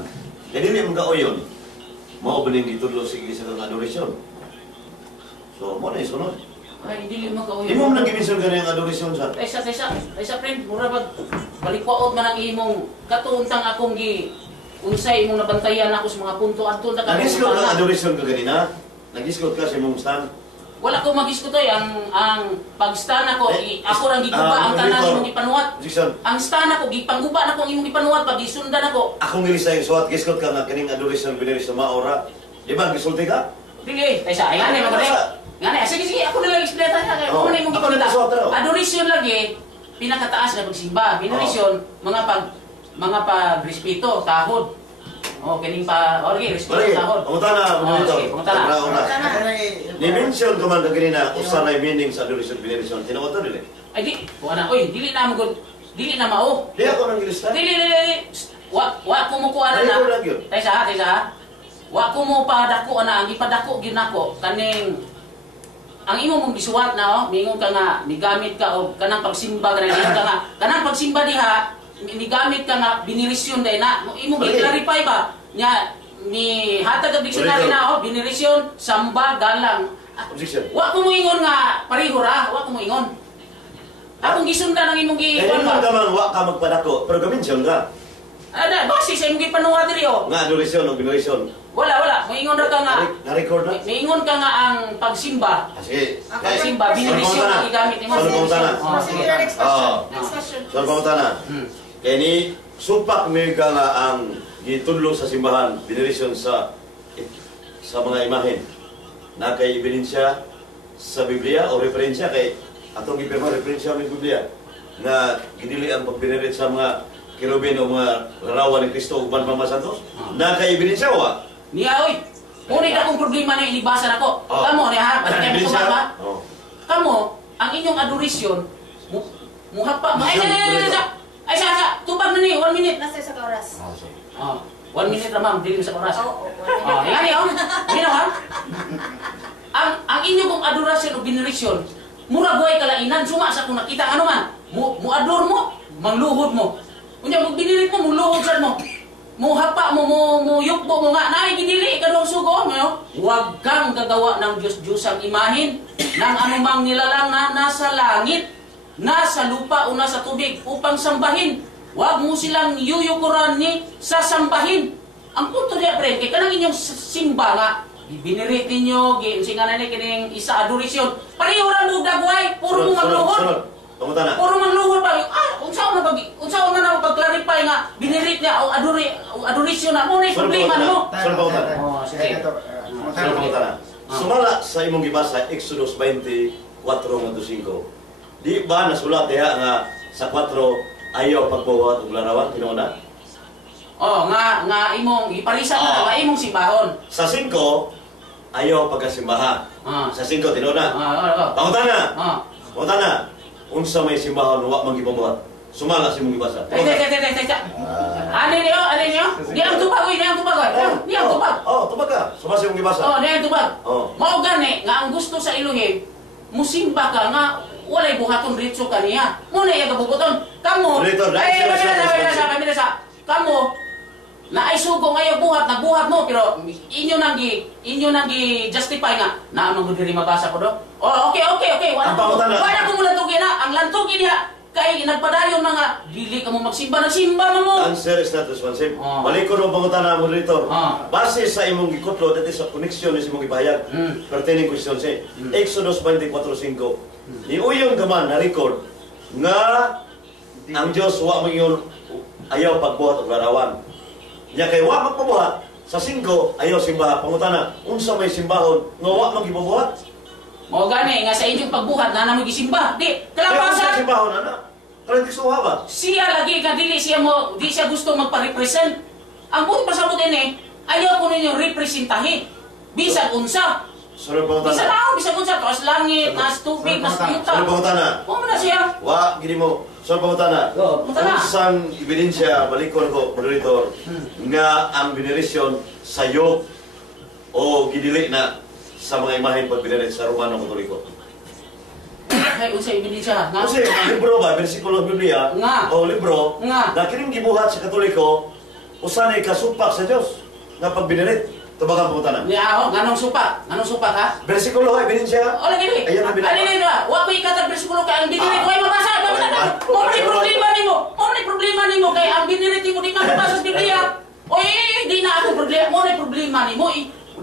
Kaya dili mga uyon, mao ba ning gitudlo sa iglesia ng adoration? So, mo na isunod. ay dili mo ka Di mo man nag-imisyon ka na yung adoration sa... Taysa friend, mura ba balikwaot man ang imong katuuntang akong unsay imong nabantayan ako sa mga punto adto ta Nag-isgot ka adoration ka ganina? Nag-isgot ka sa imong stand? wala ko mag-iskutoy ang pag-stand ako ako rang giguba ang tanan imong ipanuwat. Objection. Ang stand ako gipangguba na ko ang imong ipanuwat pag isundan ako. Akong gilisa yung suwat, gisgot ka nga kaning adoration veneration maora. Di ba, gisulti ka? Dili, taysa ay ngani magre. Ngani, sige ako na lang explain ta kay Oh, mo na imong ako na nagsuot raw. adoration lagi pinakataas na pagsimba. Veneration mga pagrespeto, tahod. Oh, kining pa okay, respeto Balik, tahod. pangutana, moderator. Sige, pangutana. Ni-mention ka man ka ganina, usa na meaning sa adoration veneration. Tinuot to dili? Ay di, wala oy, dili na mo dili na mao. Di ako nang gilista. Dili. Wa ko mo kuana Ay, na. ko lang yun. Taysa. Wa ko mo padako na, ang ipadako gyud nako kaning ang imo mong gisuwat na mingon ka nga migamit ka og kanang pagsimba kanang pagsimba diha migamit ka nga binirisyon day na imo gi-clarify ba nya ni hatag ang dictionary na binirisyon samba galang. Objection. Wa ko mo ingon nga pareho ra, wa ko mo ingon. Akong gisundan ang imong Eh, giikon naman ba? ka man, wa ka magpadako. Pero gamension ka. Ada base sa imong gipanuwa diri Nga adoration o veneration. Wala. Moingon ra ka nga. Na-record na? Moingon ka nga ang pagsimba. Sige. Pagsimba, binirisyon ang igamit ni mo. Solo pangutana. Proceed to the next question. Oh. Next question. Solo pangutana. Kaya ni, supak mi ka nga ang gitudlo sa simbahan, veneration sa mga imahen. Na kay ebidensya sa Biblia o referensya kay atong gipirma referensya ng Biblia na gidili ang pagbinerit sa mga kirubin o mga larawan ni Kristo uban mga santos na kay ebidensya wa. Niya oy. Muna akong problema na inibasan ako. Oh. Kamo ni ha, basta mo Ebidensya? ba? Oh. Kamo, ang inyong adoration muhapa. Ay sa tubag na ni 1 minute. Nasa sa oras. Oh, 1 minute ra ma'am, dili sa oras. Oo. Oh, ngani Mino ha? Ang inyo kong adorasyon o veneration, mura buhay kalainan, suma sa kung nakita ano man. Mu ador mo, mangluhod mo. Kunya mo binirit mo, muluhod sad mo. Mo hapa mo, mo yukbo mo nga, naay ginili, ikaduang sugo, ngayon, huwag kang gagawa ng Diyos-Diyosang imahin ng anumang nilalang na nasa langit, nasa lupa o nasa tubig upang sambahin. Huwag mo silang yuyukuran ni sasambahin. Ang punto niya, pre, kaya kanang inyong simba nga, ibinirit ninyo, singa na kining isa adoration. Pareho ra mo dagway, puro mo magluhod. Sunod. Pangutana. Puro magluhod ba? Unsaon na pag-clarify nga binirit niya o adoration na mo ni problema mo. Sunod pangutana. Oh, sige. Sunod pangutana. Sumala sa imong gibasa Exodus 24:5. Di ba nasulat diha nga sa 4 ayaw pagbuhat og larawan tinuod na? Oh, nga imong iparisan na nga imong simbahon. Sa 5, ayaw pagkasimbahan. Sa 5, tinuna. Pangutana. Pangutana. Unsa may simbahon, wa magipabuhat. Sumala si mong ibasa. Ano niyo? Di ang tubag, di ang tubag. Di ang tubag. Tubag ka. Sumala si mong ibasa. Di ang tubag. Mao gani nga ang gusto sa Elohim, musimba ka nga walay buhaton ritso kaniya. Muna iya gabubuton. Kamo. Kamo na ay sugo ngayon buhat mo pero inyo nang gi justify nga na ano mo diri mabasa ko do. Okay. Wala ko mula tugi na ang lantugi diha kay nagpadayon mga dili ka mo magsimba mo. Answer is not responsive. Balik ko no pangutana mo dito. Base sa imong gikutlo dito sa koneksyon sa imong gibahayag. Pertaining question say Exodus 24:5. Niuyon ka man na record nga ang Dios wa mangiyon ayaw pagbuhat og larawan. Nya kay wa magpabuhat sa 5 ayaw simbahan. Pangutana, unsa may simbahon nga wa magipabuhat? Mao gani nga sa inyong pagbuhat na namo gisimba. Di kalapasan. Simbahon ana. Kaya gusto ba? Siya lagi ka di siya gusto magpa-represent. Ang buti pasabot ini ayaw ko ninyo representahin. Bisag unsa. Sorry pangutana. Bisag unsa taas langit, taas tubig, taas yuta. Sorry pangutana. Mo na siya. Wa gini mo. So pangutana, unsang ebidensya balikon ko moderator nga ang veneration sayop o gidili na sa mga imahen pagbinerate sa Romano Katoliko. Ay unsay ebidensya nga? Kasi libro ba bersikulo sa Biblia o libro na kining gibuhat sa Katoliko usanay kasupak sa Dios nga pagbinerate. Tubagang pangutana. Nganong supak? Ha? Bersikulo ebidensya. O lagi ni. Ayan ang binasa. Alin na. Wa ko ikatag bersikulo kay ang binirit way mabasa. Mo ni problema nimo kay ang binirit mo di man mabasa sa Biblia. Oy, di na ako problema. Mo ni problema nimo.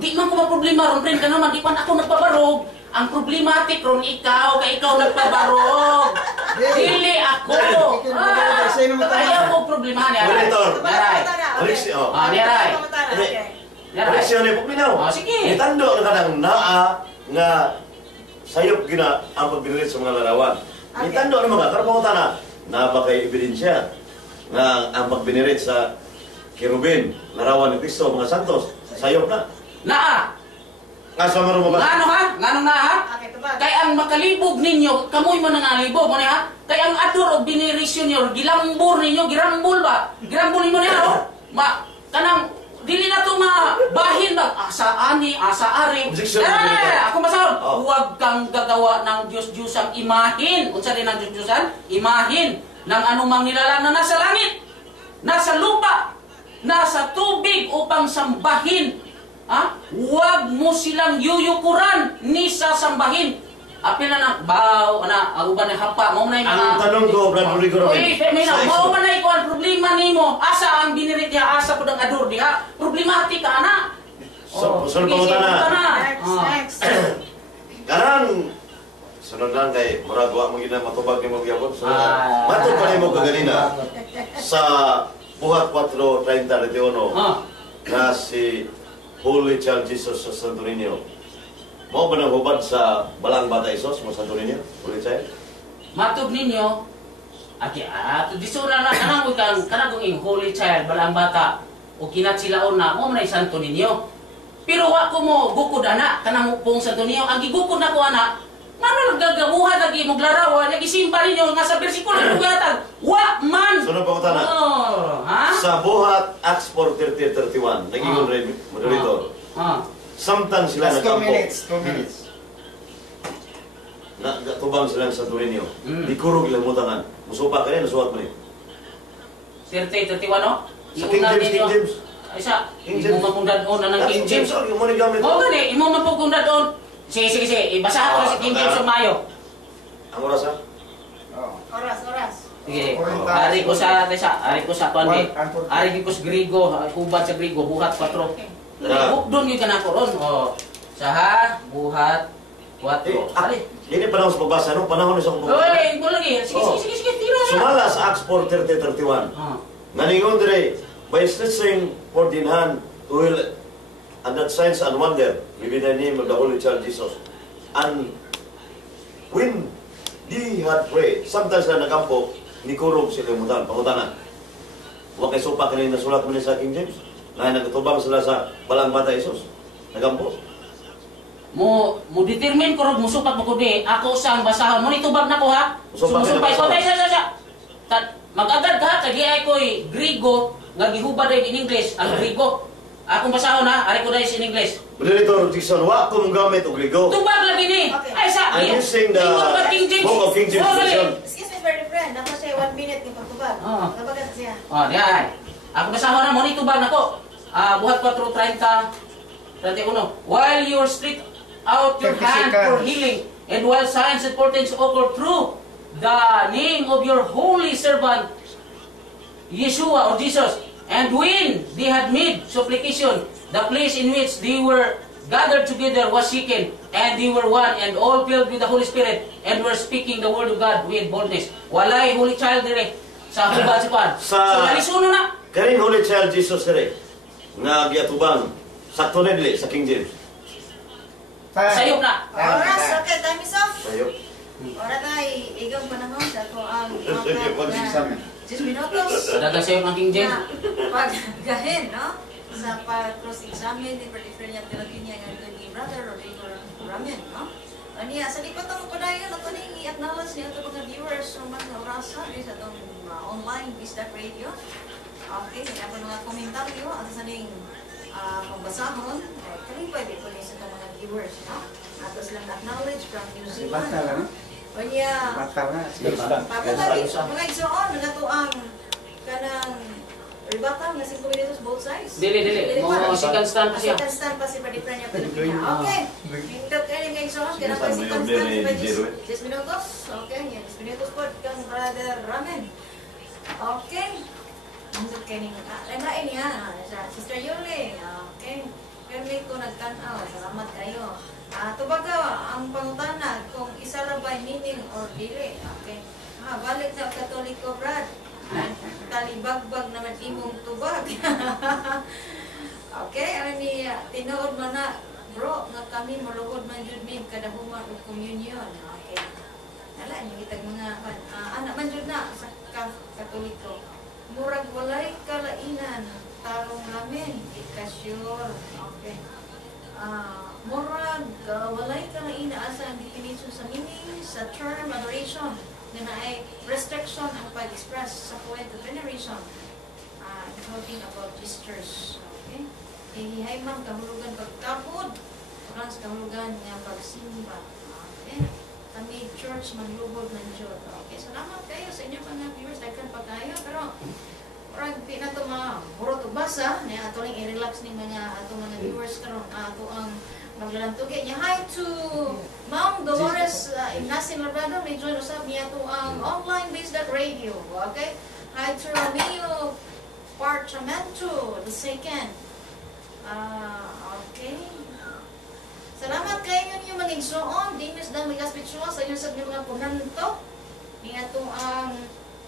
Di man ko problema ron friend ka naman di pa ako nagpabarog. Ang problematic ron ikaw kay ikaw nagpabarog. Dili ako. Ayaw ko problema niya. Moderator. Niyaray. Koneksyon ni Pugminaw. Sige. Itando na kanang naa nga sayop gina ang pagbinirit sa mga larawan. Itando na mga karapangutana na ba kay ebidensya nga ang pagbinirit sa kerubin, larawan ni Kristo, mga santos, sayop na. Naa. Nga sa marunong mabasa. Nganong na ha? Kay ang makalibog ninyo, kamoy man nangalibog mo niya. Kay ang ador o binirisyon niyo, gilambor ninyo, girambol ba? Girambol ninyo niya, o? Kanang dili na to mabahin ba? Asa ani, asa ari. Ako masahod. Huwag kang gagawa ng Diyos-Diyosang imahin. Unsa din ang Diyos-Diyosan? Imahin ng anumang nilalang na nasa langit, nasa lupa, nasa tubig upang sambahin. Huwag mo silang yuyukuran ni sasambahin. Apil na baw, aguban na hapa. Ang tanong ko, Brad Rodrigo Robin. Mao man na ikaw ang problema nimo. Asa ang binirit niya, asa po ng ador diha. Problematik ka na. Sunod pangutana. Next. Karang sunod lang kay murag wa mo gina matubag ni mo gyapon. Matod pa nimo kaganina sa buhat 4:30-31 na si Holy Child Jesus sa Santo Niño. Mao ba nang hubad sa balang bata Isos mo Santo Niño? Holy Child? Matod ninyo. Disura na kanang ing Holy Child balang bata o kinatsilaon na mo man Santo Niño. Pero wa ko mo gukod ana kanang pong Santo Niño. Ang gigukod na ko ana. Ngano nagagabuhan lagi mo larawan, nagisimba ninyo nga sa bersikulo sugatan. Wa man. Sunod pangutana. Sa buhat Acts 4:30-31 naging rin moderator. Samtang sila nagkampo. 2 minutes. Natubang sila sa Santo Niño. Dikurog ilang mutangan. Musupa ka rin, nasuwat mo rin. 30-31 no? Sa King James. Isa, imo mapundadon na ng King James. Yung mo gamit. Oo gani, imo mapundadon. Sige. Ibasahan ko si King James sa Mayo. Ang oras ha? Oras. Sige. Ari ko sa pandi. Ari ko sa Grigo, kubat sa Grigo, buhat 4. Doon yung kanako ron. Saha, buhat 4. Ali. Ini panahon sa pagbasa, no? Panahon sa pagbasa. Oy, mo lagi. Sige, tira na. Sumala sa Acts 4:30-31. Naningon dire, by stretching forth in hand to will and that signs and wonder, given the name of the Holy Child Jesus. And when they had prayed, sometimes na nakampo, ni kurog sila mutan, pangutanan. Wa kay supa kanina nasulat man ni sa King James. Nga nagtubang sila sa balang bata Isus. Nagampo. Mo determine ko rog musupak mo kundi ako sang basahon mo nitubag na ko ha. Musupak Sumusupay ko ka na sa. Mag-agad ka kay ay ko'y Grigo nga gihubad in English ang Grigo. Akong basahon ha, ari ko na in English. Moderator Jason, wa ko mong gamit og Grigo. Tubag lagi ni. Okay. Ay sa. I'm using the King James. book of King James Oh, version. Excuse me, very friend. Ako siya 1 minute ng pagtubag. Oo. Nabagat siya. Oh, diay. Ako basahon na mo nitubag nako. Buhat 4:30 while you stretch out your 30 hand for seconds. healing, and while signs and portents occur through the name of your holy servant, Yeshua or Jesus, and when they had made supplication, the place in which they were gathered together was shaken, and they were one, and all filled with the Holy Spirit, and were speaking the word of God with boldness. Walay holy child dire sa hubad sa kwan. Sa- So nalisuno na. Kaning Holy Child Jesus dire nga giatubang sakto na dili sa King James. Sayop na. Oras, okay, time is off. Sayo. Ora tayo, igang panahon sa ito ang Sige, pag-examine. 10 minutos. Daga sayop ng King James. Na paggahin, no? Sa pag-cross-examine, di pa-different yung tilagin niya nga ni Brother Rodrigo Ramen, no? Aniya, sa lipat ng padayon, ito na yung i-acknowledge niya ito mga viewers ng mga orasa sa itong online Bisdak Radio. Okay, kaya po mga komentaryo at sa ning pagbasahon, kaling pwede po niya sa itong mga viewers, no? Ato silang acknowledge from New Zealand. Bata lang. Kanya, Bata na. pagkatapos, mga igsoon, mga tuang kanang rebuttal na 5 minutos both sides. Dili. Mo second stand pa siya. Second stand pa si Padipran niya Pilipina. Okay. Pindot kayo ng igsoon, kaya pa Saan mo second yung stand si Billy Padipran. Jiro? 10 minutos. Okay, yan. 10 minutos po kang Brother Ramen. Okay. Pindot kayo ng... Lain niya. Sister Yuli. Okay. Kami ko nagtanaw. Salamat kayo. Tubaga, ang pangutana, kung isa lang ba meaning or dili. Okay. Balik na Katoliko, Brad. Talibagbag naman imong tubag. Okay, tinuod mo na, bro, nga kami malugod man jud mi kada human og communion. Okay. Ala ni kitag mga anak man jud na sa Katoliko. Murag walay kalainan, tarong lamin, ikasyur. Okay. Murag walay kalainan asa ang definition sa meaning sa term adoration na ay restriction ang pag-express sa point of veneration, including about gestures. Okay? Ihihay man kahulugan pagkapod, orang sa kahulugan nga pagsimba. Okay? Kami church manlubog ng Diyos. Okay? Salamat kayo sa inyong mga viewers. Dagkan pa kayo. Pero, orang di na ito mga burot o basa, na ato lang i-relax ng mga ato mga viewers karon ato ang maglalantugi niya. Hi to Ma'am Dolores Ignacio Labrado, may join usab niya to ang online-based radio. Okay? Hi to Romeo Parchamento, the second. Okay. Salamat kayo ninyo mga igsoon. Dinis na may gaspitsyo sa inyo sa mga komento. Niya to ang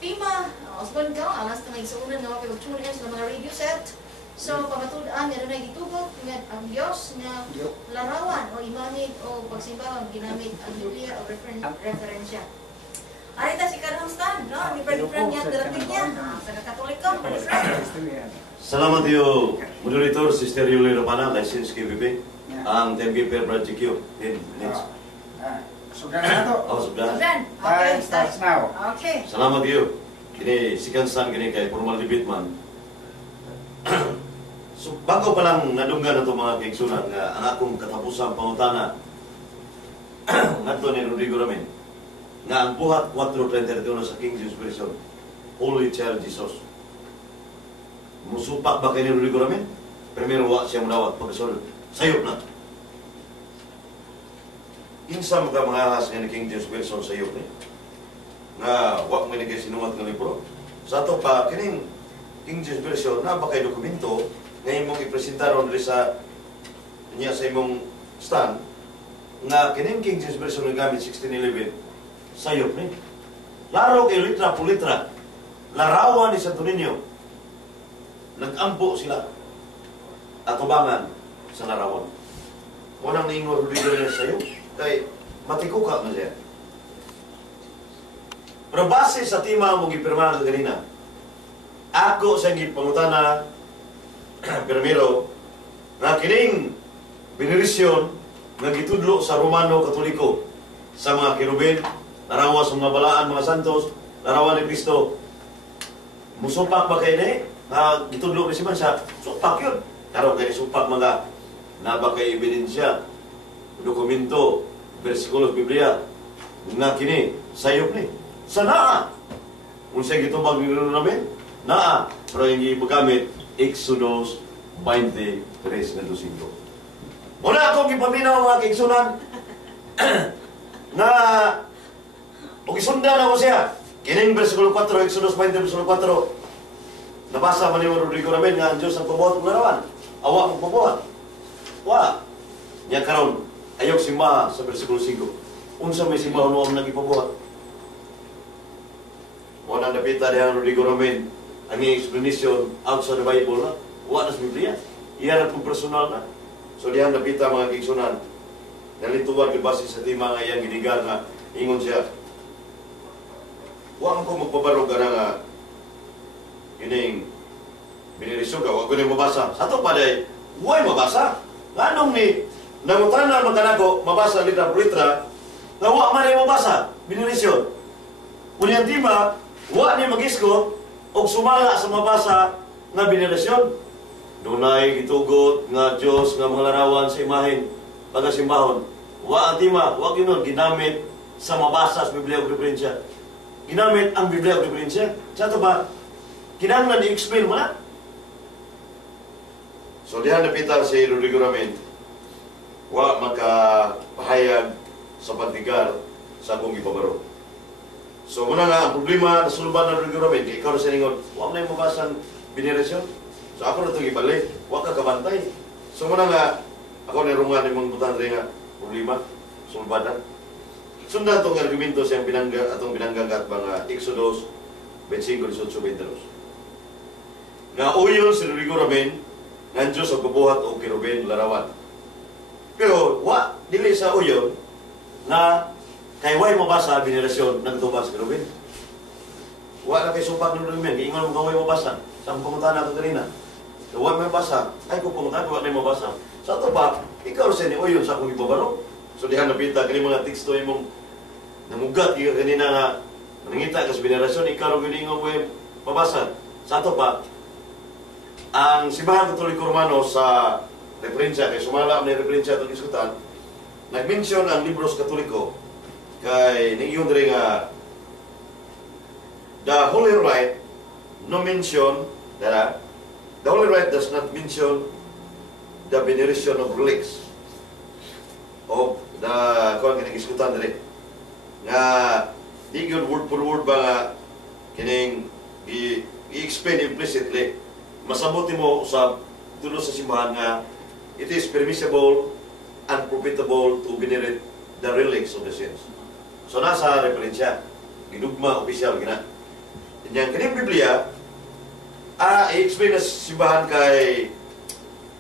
Pima, Osborne ka, alas na may igsoonan nga mapag-tune in sa mga radio set. So, pagkatudaan, nga doon ay gitubot, nga ang Diyos nga larawan o imamit o pagsimbahan, ginamit ang Biblia o referensya. Arita si Karhamstan, no? May pag-different niya, darating niya. Sa Katolikong, pag-different. Salamat iyo, moderator, Sister Yuli Rapana, license KBP. Ang TMB per Project Q. Sudah na ito. Sudah. Okay, Time starts now. Okay. Salamat iyo. Kini second stand kini kay formal debate man. So, bago pa lang nadunggan na ito mga kaigsunan nga ang akong katapusang pangutana ngadto ni Rodrigo Ramen nga ang buhat 4:31 sa King James Version, Holy Child Jesus. Musupak ba kay ni Rodrigo Ramen? Primero wa siya munawat pagkasunod. Sayop na. Insa mga mga ahas nga ni King James Version sayop ni. Nga wa man ni kay sinumat nga libro. Sa ato pa kining King James Version na ba kay dokumento ngayon mong ipresentaron rin sa niya sa imong stand nga kining King James Version nga gamit 1611 sayop ni. Laro kay litra po litra. Larawan ni Santo Niño. Nag-ampo sila. Atubangan sa larawan. Unang niingon Rodrigo niya sayo kay matikuka na siya. Pero base sa tima mong ipirmahan sa ganina, ako sa gipangutana primero nga kining binirisyon nga gitudlo sa Romano Katoliko sa mga kirubin, larawan sa mga balaan, mga santos, larawan ni Kristo. Musupak ba kayo ni? Gitudlo ni Siman siya, supak yun. Karon kayo supak mga naba kay ebidensya, dokumento, bersikulo Biblia, nga kini, sayop ni. Sa naa, kung siya gitubag ni namin, naa, pero hindi magamit, Exodus 23:5. Muna akong ipaminaw mga kaigsunan na kung isundan ako siya, kining versikulo 4, Exodus 20, versikulo 4, nabasa man ni Rodrigo Ramin nga ang Diyos ang pabuhat ng larawan. Awa mong pabuhat. Wala. Niya karon ayok simbaha sa versikulo 5. Unsa may simbahan mo ang nagipabuhat? Wala napita niya ang Rodrigo Ramin ang explanation outside the Bible na. Wala na sa Biblia. Iyan ang personal na. So diyan napita mga kigsunan. Nalituwag base sa tima nga iyang ginigar nga ingon siya. Huwag ko magpabarog ka na nga yun binirisyon ka. Huwag ko na mabasa. Sa ito pa day, huwag mabasa. Anong ni nangutanan magkanako mabasa litra per litra nga huwag man ay mabasa. Binirisyon. Kunyang tima, huwag ni mag-isko o sumala sa mabasa nga binirisyon. Dunay gitugot nga Diyos nga mga larawan sa imahen pagasimbahon. Wa ang tima, wa ginon ginamit sa mabasa sa Biblia ug referensya. Ginamit ang Biblia ug referensya. Sa to ba kinahanglan i-explain mo na? So dihan napita si Rodrigo Ramin. Wa makapahayag sa pagtigar sa akong gipabaro. So muna nga ang problema na sulban ng Rodrigo Ramin kay ikaw sa ningon, wa man mabasa ang biniresyon. So ako na itong ibalik, huwag ka kabantay. So muna nga, ako nirungan ng mga butang nga problema, sulbadan. Sundan itong argumento sa atong binanggagat mga Exodus 25:18-22. Nga uyon si Rodrigo Ramin, nga Diyos ang kabuhat o kirubin larawan. Pero, dili sa uyon, na kay way mabasa biniresyon nagtubag sa kirubin. Na kay supak ng Rodrigo Ramin, kaya ingon mo kaway mabasa. Sa pumunta na ito kanina. Huwag may basa. Ay, kung pumunta, huwag may mabasa. Sa ito ba, ikaw sa ni Oyon sa akong ibabaro. So, dihan napita, kani mga teksto mong namugat, ikaw kanina nga, manangita ka sa binerasyon, ikaw rin hiningon mo yung mabasa. Sa ito pa, ang Simbahan Katoliko Romano sa referensya, kay sumala ang referensya itong iskutan, nag-mention ang Libros Katoliko, kay nag-iyon rin nga, the Holy Rite, no mention, the Holy Rite does not mention the veneration of relics of the kuan kining iskutan diri nga di gyud word for word ba nga kining i-explain implicitly masabot mo sa tulo sa simbahan nga it is permissible and profitable to venerate the relics of the saints. So nasa referensya gidugma opisyal gina inyang kining Biblia i-explain na simbahan kay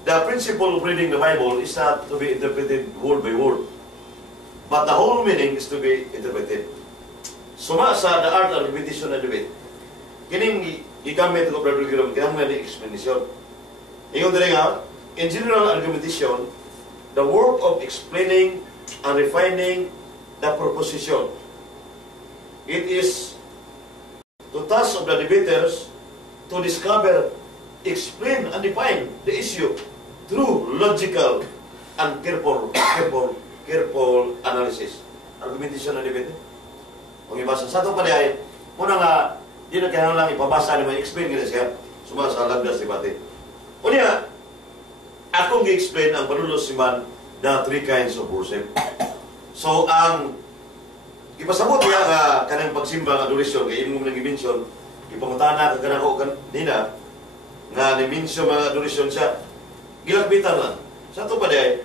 the principle of reading the Bible is not to be interpreted word by word, but the whole meaning is to be interpreted. Suma sa the art of repetition and debate. Kining gigamit ko Brother Giram, kinahanglan ni explanation. Ingon diri nga, in general argumentation, the work of explaining and refining the proposition. It is the task of the debaters to discover, explain, and define the issue through logical and careful analysis. Argumentation na debate. Kung ibasa sa ito pa diay, muna nga, di na kailangan lang ipabasa ni may explain nila siya. Suma sa lagdas debate. Unya, akong gi-explain ang panulos siman the three kinds of worship. So, ang ipasabot niya nga kanang pagsimba ng adoration, kaya yung mong nag-mention, ipangutana ka kanako kanina nga ni-mention mga adoration siya, gilakbitan lang. Sa ito pa day,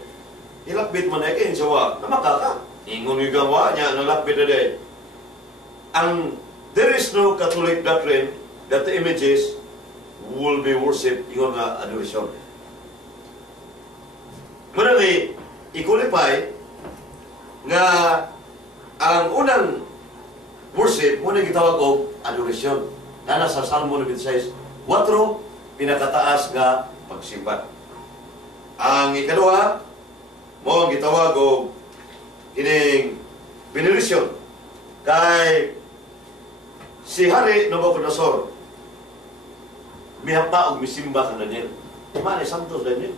ilakbit man ay kayo siya na makaka. Ingon yung gawa niya, nalakbit na day. There is no Catholic doctrine that the images will be worshipped yung nga adoration. Muna kay, i-qualify nga ang unang worship, muna gitawag og adoration. Nana sa Salmo 96, 4, pinakataas nga pagsimba. Ang ikaduha, mo ang gitawag o kining benelisyon kay si Hari Nabucodonosor mihapa og misimba sa Daniel. Mali santos Daniel.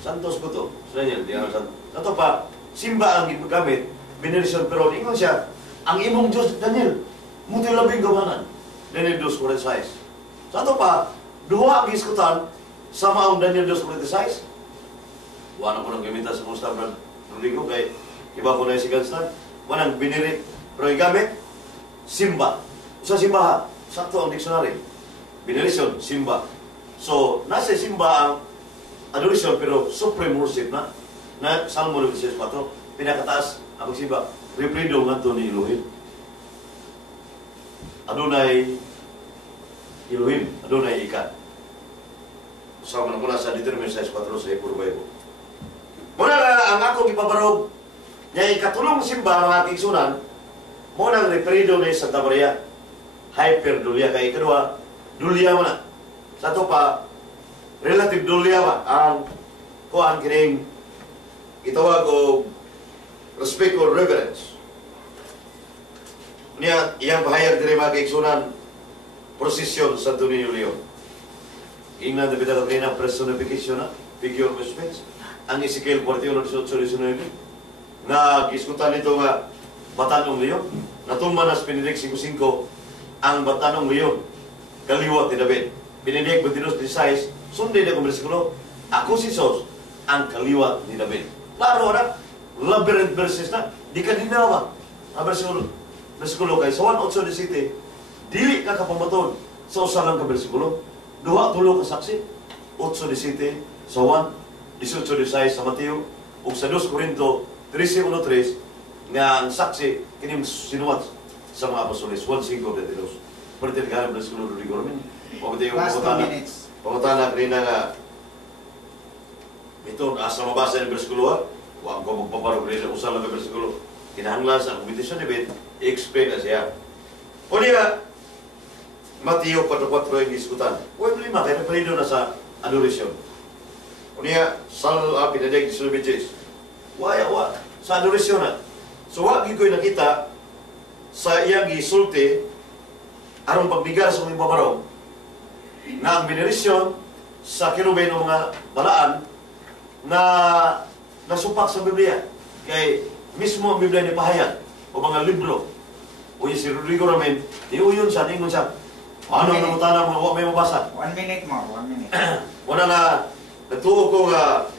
Santos ko to. Sa Daniel, di ano santos. Ato pa, simba ang gigamit, benelisyon, pero ingon siya, ang imong Diyos Daniel, muti labing gawanan. Daniel 2:46. Sa ato pa, duha ang iskutan sa maong Daniel 2:46. Wala ko nang gamitan sa Musta Brad Rodrigo kay iba ko na si Ganstan. Wanang binirit, pero yung gamit, simba. Sa simbahan, sakto ang dictionary. Benelisyon, simba. So, nasa simba ang adoration pero supreme worship na Salmo 96:4 pinakataas ang pagsimba reprido ngadto ni Elohim Adonai Elohim Adonai ikat sa muna sa Deuteronomy 6:4 sa Hebrew Bible muna ang akong ipabarog nya ikatulong simba ang aking sunan muna ang reprido ni Santa Maria hyperdulia kay kedua dulia muna sa to pa relative dulia ba ang kuan kining itawag o respect or reverence. Niya iyang bahayag diri mga kaigsunan prosesyon sa Antonio Leon. Ingna de bitaw kay na personification na figure of speech. Ang Ezekiel 41:19 na giskutan nito nga batanong leon natuman nas Benedict 5:5 ang batanong leon kaliwat ni David. Benedict 22:16 sundin na kong bersikulo, ako si Sos, ang kaliwa ni David. Klaro na, labyrinth verses na, di ka dinawa. Ang bersikulo kay sa 1:8 dili ka kapamaton sa usalang ka bersikulo. Duha tulo ka saksi, 8:17 sa 1:18 sa Mateo, ug sa 2 Corinto 13:1-3 nga ang saksi kining sinuwat sa mga apostoles 1:5-22. Perti ka ang bersikulo Rodrigo Ramin. Last 2 minutes. Pangutana kanina nga ito, asa mabasa yung bersikulo huwag ko magpaparog rin sa usal ng bersikulo kinahanglan sa kompetisyon ni Ben i-explain na siya o niya Mateo 4:4 yung diskutan huwag lima kaya napalido na sa adoration o niya sal pinadeg di sulubiches wa sa adoration na so huwag ko'y nakita sa iyang gisulti arong pagbigar sa mga babarog na ang benelisyon sa kirubin ng mga balaan na nasupak sa Biblia. Kay mismo ang Biblia ni pahayag o mga libro. O yung si Rodrigo Ramin, iuyon siya, ningon siya. Ano ang namutana mo, huwag may mabasa. 1 minute more, 1 minute. Wala na, nagtuo ko nga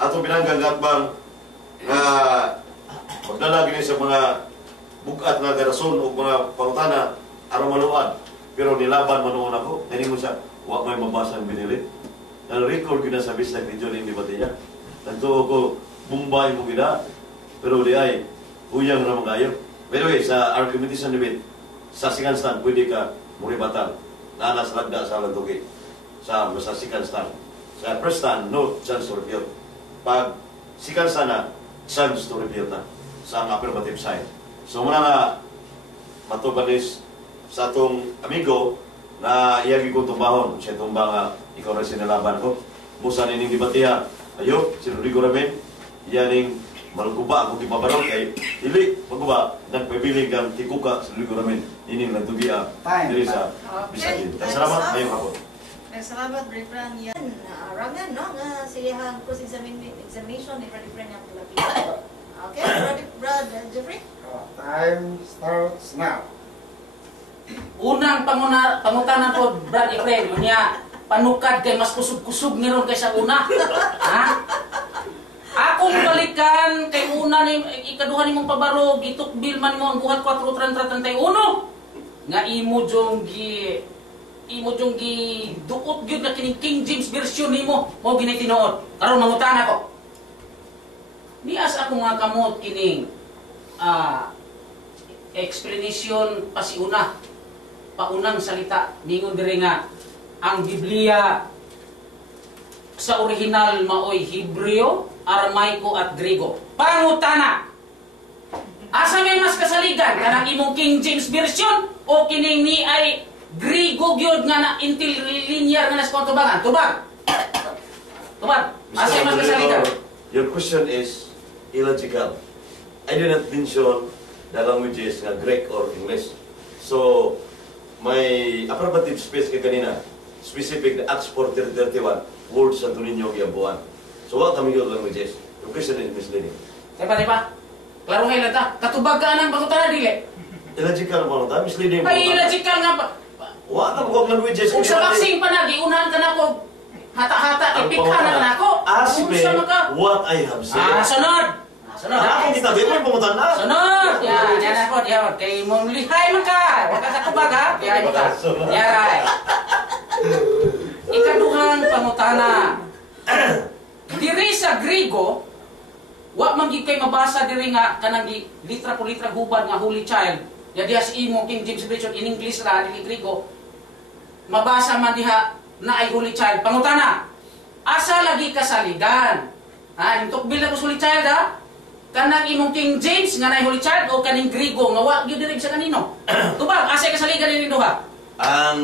atong binanggang gatbang nga magdala gini sa mga bukat na garason o mga pangutana aron maluad. Pero nilaban manoon ako, naningon siya, huwag may mabasa ang binilit. Nag-record ko na sa bisag ni John Indy Batilla. Nagtuo ko, Mumbai mo gina, pero di ay, huyang na mga ayo. Pero sa argumentation ni sa second stand, pwede ka muribatan. Nanas lagda sa lantugi. Sa second stand. Sa first stand, no chance to refute. Pag second stand na, chance to refute na sa affirmative side. So muna nga, matubanis sa atong amigo na iyagi ko tumbahon. Siya tumba nga, ikaw na sinalaban ko. Musa nining dibatiya. Ayo, si Rodrigo Ramin, iyaning maluguba ako kipabarong kay dili maguba nagpabiling kang tikuka sa Rodrigo Ramin. Ining nagtubiya diri sa Bisagin. Salamat, mayong hapon. Salamat, Brad Fran. Yan, rangan, no? Nga silihang cross-examination ni Brad Fran yung pulapitan. Okay, Brad Jeffrey? Time starts now. Unang pangutanan ko, Brad Efren, niya, panukad kay mas kusog-kusog niron kaysa una. Ha? Akong balikan kay una ni ikaduha nimong pabarog, itukbil man mo ang buhat 4:31 nga imo jong gi duot gyud na kining King James version nimo mo ginay tinuod. Karon mangutan ako. Nias ako nga kamot kining explanation pasiuna. Paunang salita ningon diri nga ang Biblia sa original maoy Hebreo, Aramaiko at Grego. Pangutana. Asa may mas kasaligan kanang imong King James version o kining ni ay Grigo gyud nga na intil linear nga nas tubagan. Tubag. Tubag. Asay mas kasalita. Your question is illogical. I did not mention the languages nga Greek or English. So, may appropriate space kay kanina, specific na Acts 4:31, words sa Tuninyo giambuan. So, what kami yung languages? Your question is misleading. Tepa. Klaruhay lang ta. Katubag ka nang pangutana dili. Illogical mo ta, misleading mo. Ay illogical nga pa. Wa na mo languages. Kung sa vaccine pa na giunahan ka na ko. Hata-hata ipikha na nako. Ask me what I have said. Sunod. Sunod. Ako kita ba mo pangutan na? Sunod. Yan ako, yan. Kay mong lihay man ka. Wa ka katubag ha. Yan ka. Yaray. Ikaduhang pangutana. Diri sa Grigo, wa man gyud kay mabasa diri nga kanang litra po litra hubad nga Holy Child. Ya diha sa imo King James Version in English ra dili Grigo. Mabasa man diha na ay Holy Child. Pangutana. Asa lagi kasaligan? Ha, imtok bila ko Holy Child ha? Kanang imong King James nga na Holy Child o kaning Grigo nga wa gyud diri sa kanino? Tubag asa kasaligan ni duha? Ang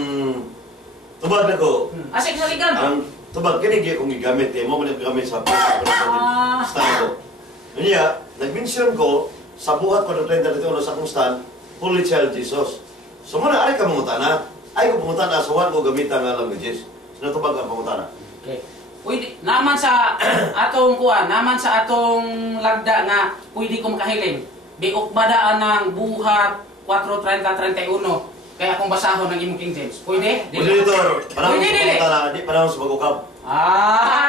tubag nako. Asa kasaligan? Ang tubag kini gyud kong gigamit mo man gamit sa stand ko. Niya, nag-mention ko sa buhat ko ng 30 sa akong stand, Holy Child Jesus. So muna ay ka mangutana. Ay ko pangutana sa one ko gamitan nga languages. Sino tubag ang pangutana? Okay. Pwede naman sa atong kuan, naman sa atong lagda nga pwede ko makahiling. Biok badaan ng buhat 4:30-31. Kaya akong basahon ng imong King James. Pwede? Pwede dito. Panahon Pwede, sa dili. pangutana, di panahon sa pag-ukap.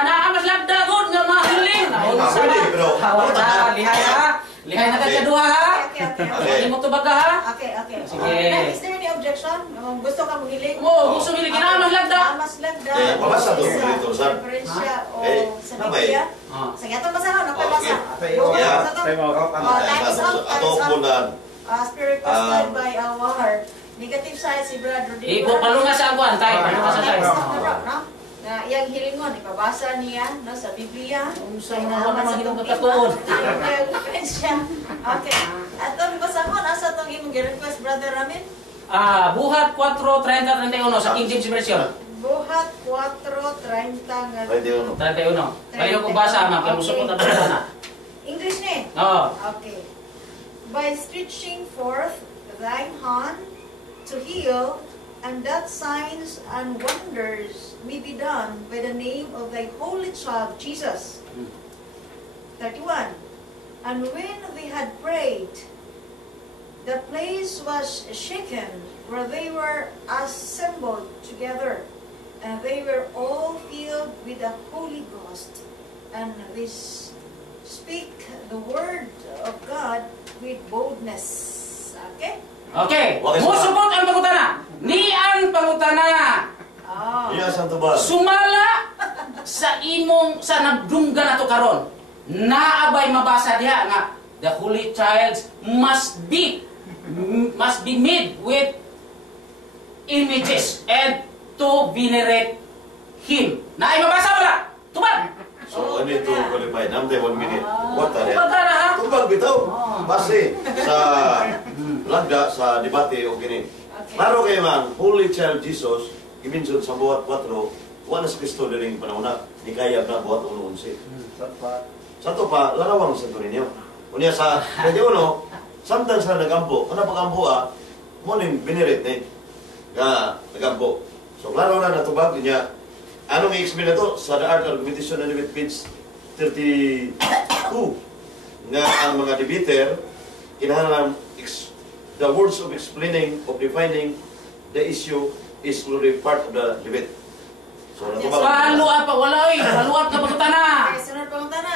Naamas lagda gud nga mahiling. Pwede, pero Lihay ha. Lihay na kaduha ha. Okay. Pwede mo tubag ha. Okay. Sige. Is there any objection? Gusto ka mong hiling? Oo, gusto mo hiling. Naamas lagda. Naamas lagda. pabasa to, Sa dito, sir. referensya o sa nabay. Biblia. Ah. Sa gatong basahan, okay basa. Okay. Go, Yeah. sa to. Time out. Time is up. Ato po na Spirit posted by our negative side si Brad Rodrigo. Iko palunga sa kuan, tay. Palunga sa tay. Time is up na bro, no? Na iyang hilingon, ipabasa niya no, sa Biblia. Unsa man naman hinong katuon. Okay. Atong basahon, asa tong imong gi-request, Brother Ramin? Buhat 4:30-31 sa King James Version. Buhat 4:30 nga. pwede yun. 31. Baliw ko basa man kay musupot na na. English ni? Oo. Okay. By stretching forth thine hand to heal, and that signs and wonders may be done by the name of thy holy child Jesus. 31. And when they had prayed, the place was shaken where they were assembled together, and they were all filled with the Holy Ghost, and they speak the word of God with boldness. Okay? Okay. Okay, Musupot ang pangutana. Ni ang pangutana. Oh. Iya sa tubag. Sumala sa imong sa nagdunggan nato karon. Naabay mabasa diha nga the holy child must be made with images and to venerate him. Naay mabasa wala? Tubag. So, ano ito qualified? Namte 1 minute. What are Tubag ka na ha? Tubag bitaw. Base sa lagda, sa debate o kini. Okay. Klaro kayo man, Holy Child Jesus, iminsun sa buhat 4, wala sa Kristo din panahon na, ni kaya na buhat 1:11. Santo pa, larawang sa ninyo. Unya sa 21, samtang sa nagampo, ano pagampo mo ning binirit ni, nga nagampo. So, klaro na natubag niya. Anong i-explain na to? Sa The Art of Argumentation and Debate page 32, nga ang mga debater, kinahanglan the words of explaining, of defining the issue is already part of the debate. So, natubag. Paluap pa wala oy. Paluap na pangutana. Okay, sunod pangutana.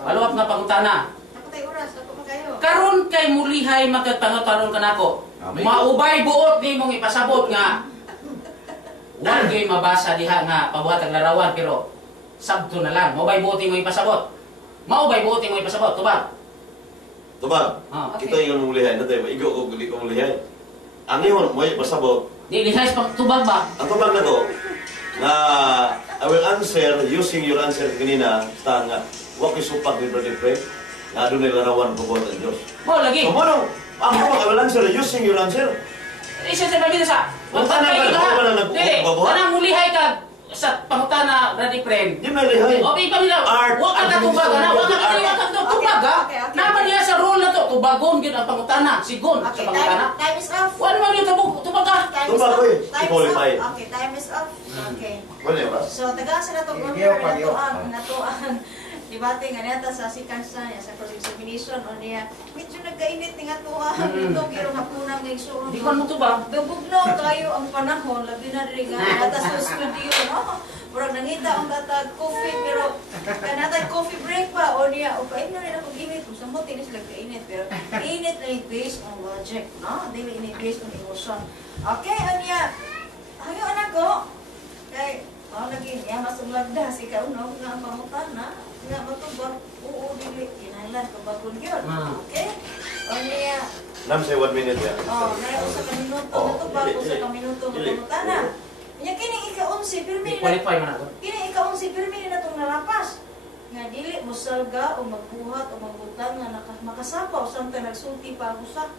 Paluap na pangutana. Ako tayo oras, ako pa kayo. Karon kay mulihay magtatanong kanako. Maubay buot nimong ipasabot nga wala gyud mabasa diha nga pabuhatag larawan pero sabto na lang. Maubay buot nimong ipasabot. Maubay buot nimong ipasabot, tubag. Tubag, Okay. kita yung mulihay na tayo, igo o guli ko mulihay. Ang ihon, mo pasabot, Di lihay pang tubag ba? ang tubag na to, na I will answer using your answer kanina, ta nga, wag isupag ni Brother Fred, nga doon nilarawan ko po ang Diyos. Mo lagi. So, mo ang tubag, I will answer using your answer. Isa sa pamilya sa... Kung tanang ka, ako na nagkukubabuhan. Kanang mulihay ka sa pangutana, Brady Friend. Di may lihay. O, pamilya, Art, huwag ka tubag, ha? Huwag ka tubag, ha? Okay. Naman niya sa rule na to, tubagon yun ang pangutana, sigon sa Okay, pangutana. time is off. Huwag naman yung tubag, ha? Time is Tubag off. ko eh. Time is I-qualify. off. Okay, time is off. Okay. Wala yun, Ras? So, taga sa nato Iyo, pag-iyo. nato ang debate nga neta sa sikansa niya sa cross-examination o niya medyo nagkainit nga to ito pero hapunan ng igsuon. Di man mo tubag. Dubugnaw kayo ang panahon labi na rin nga nata sa studio no. Murag nangita ang tatag coffee pero kanatag coffee break pa o niya o pain na rin ako gimit kung samot tinis lang kainit pero init na based on logic no. Dili ini based on emotion. Okay, anya hayo anak ko kay lagi niya masulagda si kauno nga pangutana nga matubag oo dili kinahanglan tubagon gyud. Okay? O niya Nam say 1 minute ya. na usa ka minuto natubag usa ka minuto pangutana. Nya kini ika-11 pirmi na Qualify man ako. kini ika-11 pirmi na tong nalapas. Nga dili mosalga o magbuhat o magbutang nga makasapaw samtang nagsulti pa usa.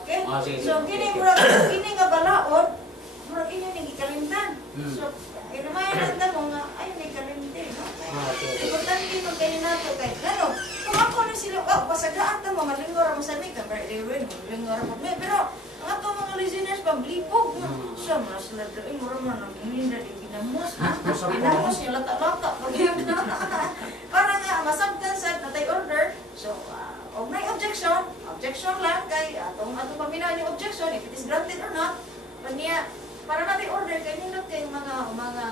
Okay? Sige. So kini murag kini nga balaod murag ini ning ikalimtan. So inumayan na mo nga ay may kalimtin, no? Importante ito kayo nato kay ano, kung ako na sila, pasagaan ta mga lingor mo sa mika, lingor mo. Pero ang ato mga listeners paglipog mo. Siya mas sila doon mo man ang hininda di ginamos, ha? Ginamos niya lata-lata para nga masabtan sa natay order. So, og may objection lang kay atong paminaw yung objection if it is granted or not. Paniya para natin order kay nindot kay mga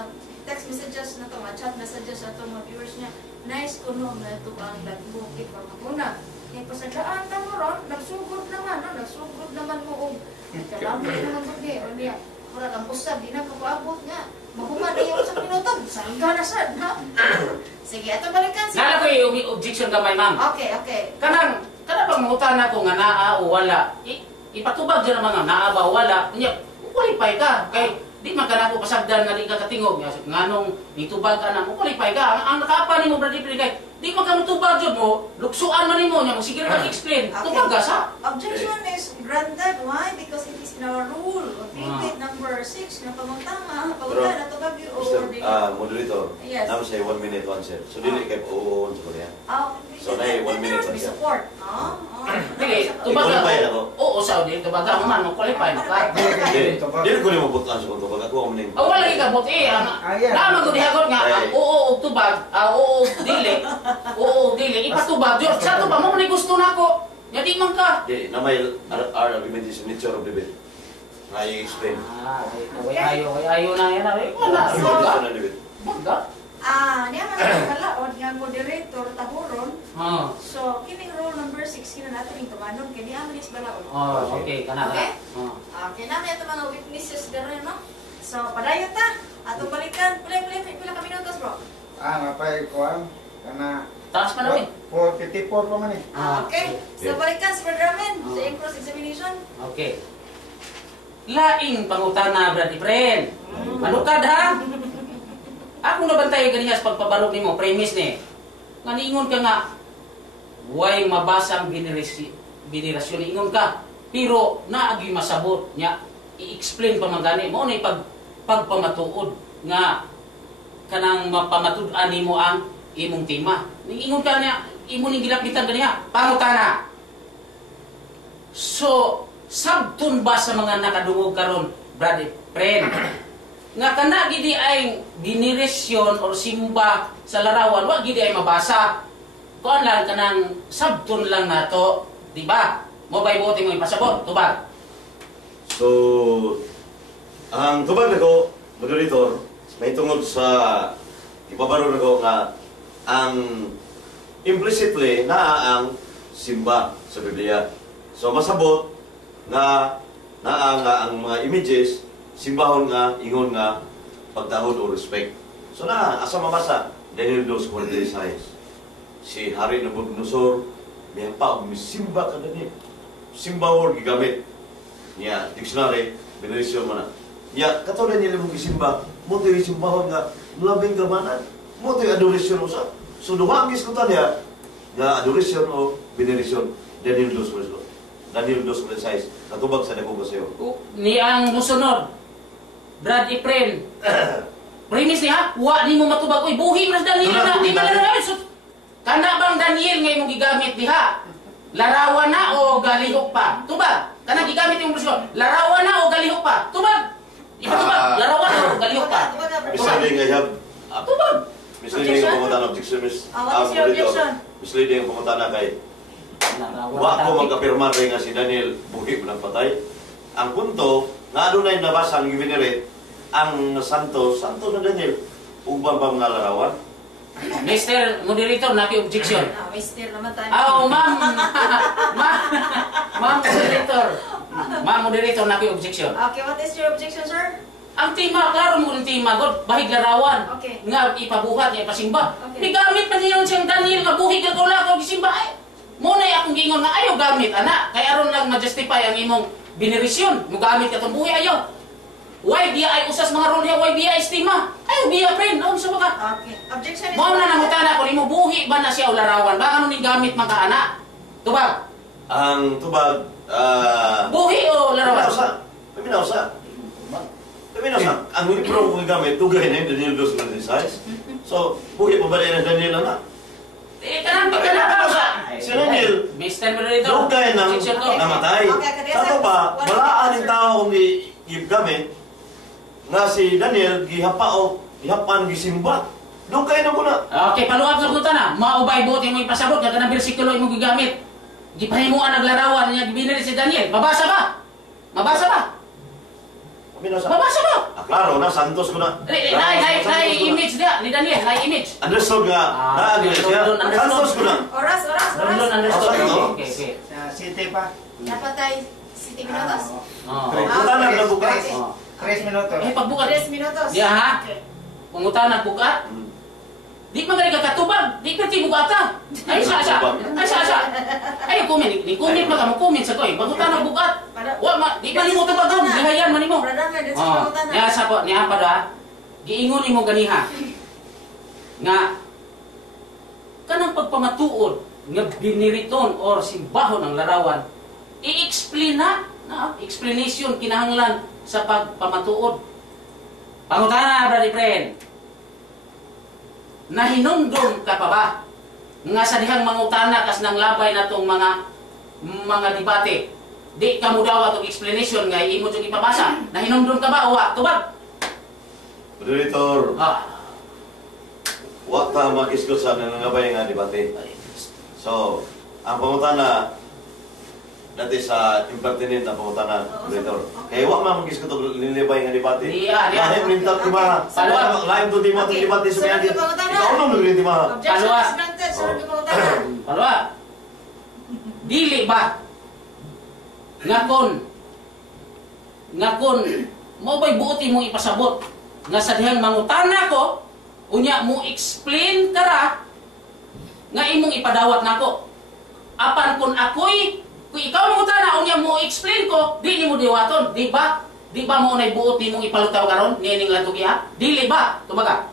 text messages na to, mga chat messages na to mga viewers niya. Nice kuno na ito ang dagbuki para makuna. Kaya pasadaan na mo ron, nagsugod naman mo og kalamay naman mo o niya. Mura lang usab, di na kapaabot nga. Mahuman na yung sa minuto, salga na sad, ha? Sige, ito balikan siya. Nala ko yung objection gamay, ma'am. Okay. Kanang bang mangutana ko nga naa o wala. Ipatubag dyan ang mga naa ba o wala. Qualify ka kay di man kana ko pasagdan nga di ka katingog nganong nitubag ka na mo qualify ka ang nakaapa nimo brother kay di man ka tubag jud mo luksuan man nimo nya sige ra explain tubag ka sa objection is granted why because it is in our rule updated number 6 na pamutanga pagutana na tubag yo Moderator, Yes. nam say 1 minute answer. So dili kay oo sa kanya. So, na 1 minute we lang siya. support dili tubag I-qualify ka na ko. oo sa di tubag ka man mo qualify na ka Dili ko nimo butan sa kung ako mo ning. wala gyud ka but na magudihagod nga oo og tubag oo og dili ipatubag jud sa to ba mo ni gusto nako nya di man ka Di na may argumentation nature of debate. I explain. ayo na yan wala Argumentation of debate. Magda? niya man kalaod nga moderator tahuron Oh. so kining rule number 6 kina nato ning tumanon kini aman is balaod Oh, okay, kana. Okay? Oh. Okay, namin ito mga witnesses gano'n, no? So, padayon ta. Atong balikan. Pila ka minutos, bro? Napay ko kana Taas pa na rin. 454 pa man eh. Okay. So, balikan si Brother Ramen sa iyong cross-examination. Okay. Laing pangutana, brother friend. Manukad ha? Ako nabantay ganihas pagpabarog nimo premise ni. Nga niingon ka nga way mabasang binirasyon ingon ka. Pero naagi masabot nya i-explain pa man gani mo na pagpamatuod nga kanang mapamatud-an nimo ang imong tema. Ningingon ka niya imo ning gilapitan ganiha pangutana. So sabton ba sa mga nakadungog karon brother friend nga kana gidi ay biniresyon or simba sa larawan wa gidi ay mabasa kuan lang kanang sabton lang nato di ba mo bay bote mo ipasabot tubag So, ang tubag na ko, moderator, may tungod sa ipabaro na ko nga ang implicitly naa ang simba sa Biblia. So, masabot nga naa ang mga images, simbahon nga, ingon nga, pagtahod o respect. So, asa mabasa? Daniel 2:46. Si Hari Nabucodonosor, may pa, simba ka na niya. Simbahon gigamit. Niya, dictionary, binirisyon mo na. Niya, katulad niya mong isimba, mo ito isimbahon nga, labing gamanan, mo ito adoration usa. So, duha ang diskutan niya, nga adoration o binirisyon, Daniel 2:46. Daniel 2:16 katubag sa dako kasayo. Ni ang musunod. Brad Efren. Premise niya, wa ni mo matubag oy buhi man Daniel na di man larawan. Kana bang Daniel ngay mo gigamit diha? Larawan na o galihok pa? Tubag. Kana gigamit yung version. Larawan na o galihok pa? Tubag. Ipatubag. Larawan na o galihok pa? Misleading I have Tubag. misleading ang pangutan objection miss. What is your objection? Misleading ang pangutan na kay Larawan wa na ko topic. magkapirma rin nga si Daniel buhi mo patay. Ang punto nga adunay nabasa ang givenerate ang santo na Daniel uban pa mga larawan. Mr. Moderator, naki-objection. Mister naman tayo. Ma'am. Ma'am Moderator. Ma'am Moderator, naki-objection. Okay, what is your objection, sir? Ang tima, klaro mo ng tima, God, bahig larawan. Okay. Nga ipabuhat, nga ipasimba. Okay. Gamit pa niya siyang Daniel, nga buhig ka kaula, gisimba. Ay, muna akong gingon nga ayaw gamit, anak. Kaya aron lang ma-justify ang imong binirisyon. Mugamit ka itong buhi, ayaw. Why biya ay usas mga rol niya, why biya ay estima? Ayaw biya, friend, noon sa mga. Okay. Objection is... Mao na nangutana ko, imo buhi ba na siya o larawan? Ba ano ning gamit man ka, anak? Tubag, Ang tubag buhi o larawan? Paminausa. Ang libro ko gamit tugay na yung Daniel 2:16. So, buhi pa ba na Daniel na? Kanang ka sa. Si Daniel, Mr. Moderator, dugay ng objection ko. namatay. Okay, Sa to pa, balaan yung tao kung gamit nga si Daniel gihapan gisimba. Dugay na muna. Okay, paluwag sa kuta na. Maubay buti mo ipasabot, nga kanang bersikulo mo gigamit. Gipahimuan naglarawan niya gibinili si Daniel. Mabasa ba? Mabasa ba? Paminausa. Mabasa ba? Klaro na, santos ko na. Nay image dia ni Daniel, nay image. Understood nga, naagay siya. Santos ko na. Oras. Doon understood. Oh, Okay. Sa city pa. Dapat tayo 7 minutos. Oh. Punta na bukas. Oh. 3 minutos. Pagbukat. 3 minutos. Diya ha? Okay. Pangutanan bukat. Di man gali kakatubag, di pati bugata. Ay sa. Ay comment, ni comment pa ka mo comment sa koy. Pangutanan bukat. Wa ma, di pa nimo tubagon, gihayan man nimo. Brother, that's Oh, what niya sa po, niya pa da. Giingon nimo ganiha. Nga kanang pagpamatuod nga biniriton or simbahon ng larawan, i-explain na explanation kinahanglan sa pagpamatuod. Pangutana, brother friend. Nahinumdum ka pa ba nga sa dihang mangutana kas nang labay na tong mga debate? Di ka mo daw atong explanation nga imo jud ipabasa. Nahinumdum ka ba o wa? Tubag. Moderator, Ah. wa ta makisgot sa nangabay nga debate. So, ang pangutana dati sa impertinent na pangutana, moderator. Kaya wa man makisgot og nilibay nga debate. Diya. Lain minta timara. Lain to di mo Okay. debate sa mga. Sir, pangutana. Ikaw nung nagre timara. Objection Kalwa. is granted, sir. Di ba utana? Palwa. Dili ba ngakon mo ba'y buoti mong ipasabot nga sa dihang mangutana ko unya mo explain kara nga imong ipadawat nako apan kung ikaw mangutana unya mo explain ko di nimo diwaton di ba mo nay buoti mong ipalutaw karon nining latugiha dili ba tubaga.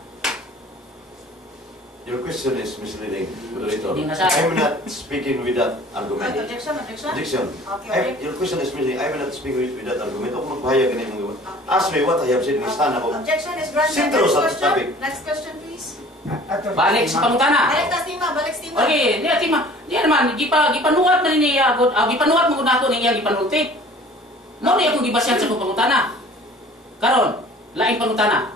Your question is misleading, moderator. Hindi na sa- I'm not speaking with that argument. Objection. Objection. Okay. Your question is misleading. I will not speak with that argument. Ako magpahayag ganun yung ask me what I have said in stand ako. Objection is granted. Sintro Next sa question. topic. Next question, please. Balik sa pangutana. Balik tas tima, balik sa tima. Okay, niya tima. Niya naman gipanuhat man niya gud, gipanuhat mo gud nako niya gipanulti. Mo ni akong gibasyan sa kong pangutana. Karon, laing pangutana.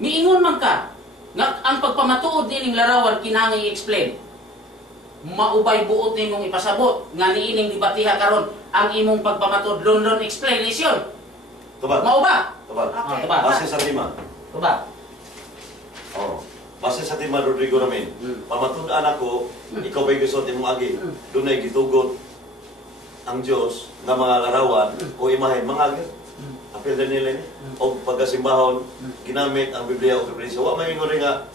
Miingon man ka nga ang pagpamatuod nining larawan kinahanglan i-explain. Maubay buot nimong ipasabot nga niining debatiha karon ang imong pagpamatuod lon explanation. Tubag. Mao ba? Tubag. Okay. Tubag. Base sa tima. Tuba. Oh. Base sa tima Rodrigo namin. Pamatud-an ako, ikaw ba'y gusto imong agi? Doon ay gitugot ang Diyos nga mga larawan o imahen mga agi. Apil na nila ni. O pagkasimbahon, ginamit ang Biblia o Biblia. Wa may ingon nga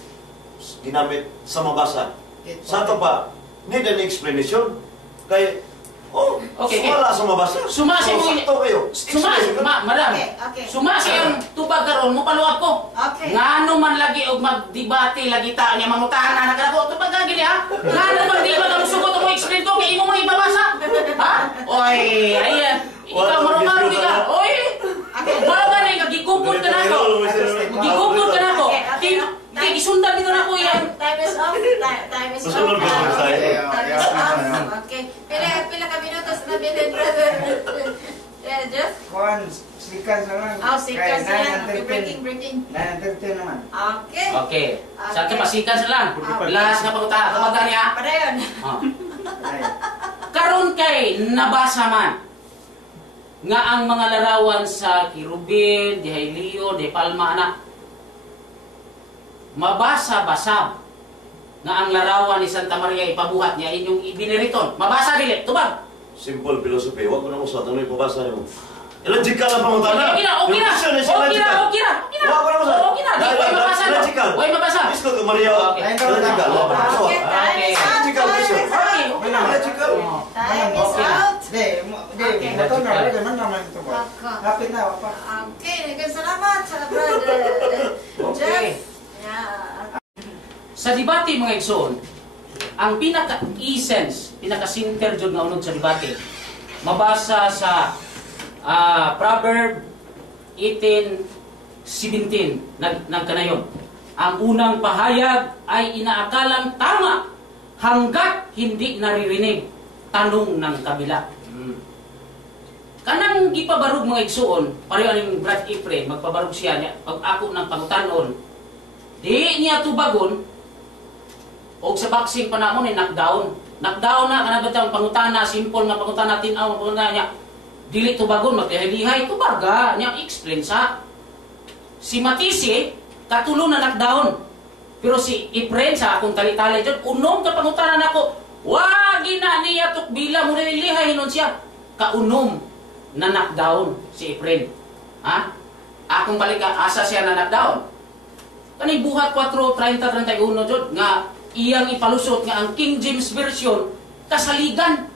ginamit sa mabasa. Sa ito pa, need an explanation. Kay, Okay, sumala sa mabasa. Suma sa imong sakto kayo. madam. Okay. Suma sa iyang tubag karon mo paluwag ko. Okay. Ngano man lagi og magdebate lagi ta nya mangutahan na nagako tubag gini ha. Ngano man di ba ka musugot mo explain ko kay imo man ipabasa. Ha? Oy, ayan. Ikaw marunong ka. Oy. Wala ba na gigugod ka nako. Gigugod ka nako. Kay isundan dito nako yan. Time is up. Time is Masunod ka up. sa Okay, Time is up. Okay. Pila ka minutos na bilhin, brother. Jeff? Kuan, sikas na lang. Oh, sikas Kaya yan. 9:13. Breaking. 9:13 naman. Okay. Okay. Sa akin pasikan sa lang. Last nga pagkutahan. Tawagan niya. Padayon. Ay, Karon kay nabasa man nga ang mga larawan sa Kirubin, di Hailio, di Palma na mabasa-basab nga ang larawan ni Santa Maria ipabuhat niya inyong ibiniriton. Mabasa dili, tubag. Simple philosophy. Huwag mo na mo sa tanong ipabasa niyo. Illogical ang pangutana. Okay na, okay na. Okay na, okay na. Huwag mo na mo sa. Okay na, di ko mabasa. Illogical. Huwag mabasa. Isko ka Maria. Okay. Illogical. Huwag mo na mo Okay, sa. time is up. Illogical question. Okay, okay na. Illogical. Time is Okay na. out. Di, Okay. motor na lagi man naman ito ba? Okay. Hapit na, wapa. Okay, nagkasalamat sa brother Okay. Jeff. Yeah. Sa debate mga igsoon, ang pinaka-essence, pinaka-center jud nga unod sa debate, mabasa sa Proverb 18:17 nagkanayon. Ang unang pahayag ay inaakalang tama hanggat hindi naririnig tanong ng kabila. Kanang gipabarog mga igsuon, pareho aning Brad Efren, magpabarog siya niya, pag ako ng pangutanon, di niya tubagon, o sa boxing pa namon ay knockdown. Knockdown na, kanang batang pangutana, simple nga pangutana, tinaw, pangutana niya, dili tubagon, magdihalihay, tubaga, niya explain sa. Si Matisi, katulo na knockdown. Pero si Efren sa akong tali-tali dyan, unom ka pangutana na ako, wag na niya tukbila mo nililihay nun siya. Kaunom na knockdown si Efren. Ha? Akong balik asa siya na knockdown. Kani buhat 4:30-31 jud nga iyang ipalusot nga ang King James Version kasaligan.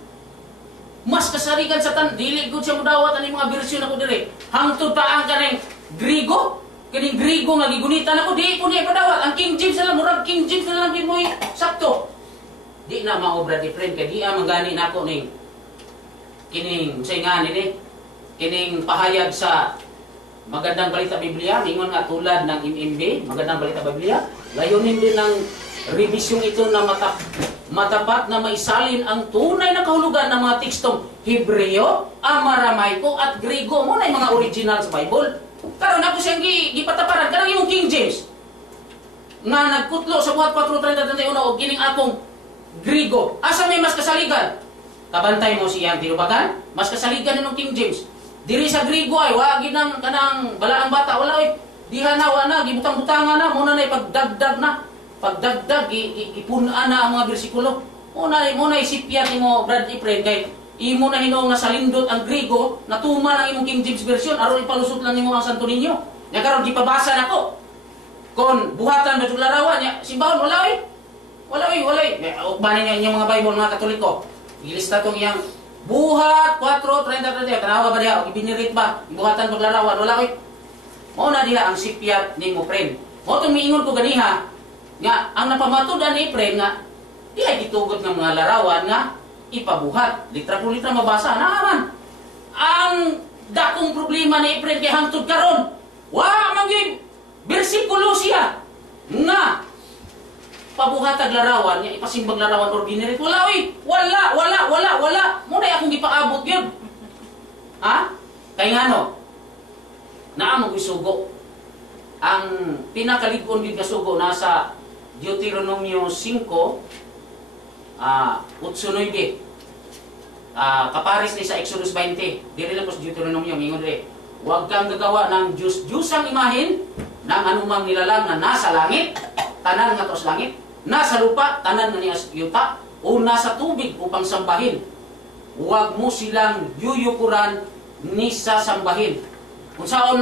Mas kasaligan sa dili gud siya modawat ani mga bersyon ako dire. Hangtod pa ang kanang Grigo. Kining Grigo nga gigunitan ako di ko niya padawat. Ang King James na lang murag King James na lang gid mo sakto. Di na maobra different kay di mangani nako ning kining saingan ini. Kining pahayag sa Magandang Balita Biblia, ingon nga tulad ng MMB, Magandang Balita Biblia, layunin din ng revisyong ito na matapat na maisalin ang tunay na kahulugan ng mga tekstong Hebreo, Aramaico at Griego. Mo na yung mga original sa Bible. Karon ako siyang gipataparan, kanang yung King James nga nagkutlo sa buhat 4:30-31 o gining akong Griego. Asa may mas kasaligan? Kabantay mo siyang tinubagan, mas kasaligan ng King James. Diri sa Griego ay wagi nang kanang balaang bata wala oy diha na wala gibutang-butangan na muna na pagdagdag na pagdagdag ipunan na ang mga bersikulo muna isipyat mo Brad Efren kay imo na hinuong nga salindot ang Griego natuma ang imong King James version aron ipalusot lang nimo ang Santo Niño nya karon gipabasa nako kon buhatan ba larawan nya simbahon wala oy banin niya inyong mga Bible mga Katoliko ilista tong iyang buhat 4:30 tanawa ba diha ibinirit ba buhatan paglarawan wala oy mao na diha ang sipyat nimo friend mo tong miingon ko ganiha nga ang napamatudan ni friend nga di ay gitugot ng mga larawan nga ipabuhat litra por litra mabasa na man ang dakong problema ni friend kay hangtod karon wa magig bersikulo siya nga pabuhatag larawan niya ipasimbag larawan ordinary wala oy wala mo na akong gipaabot gyud ha kay ngano naa mo gisugo ang pinakalig-on gyud nga sugo nasa Deuteronomio 5 8:9 kapares ni sa Exodus 20 diri lang ko sa Deuteronomio mingon dire huwag kang gagawa ng Diyos-Diyosang imahin ng anumang nilalang na nasa langit tanan nga to sa langit nasa lupa, tanan na niya yuta, o nasa tubig upang sambahin. Huwag mo silang yuyukuran ni sasambahin. Unsa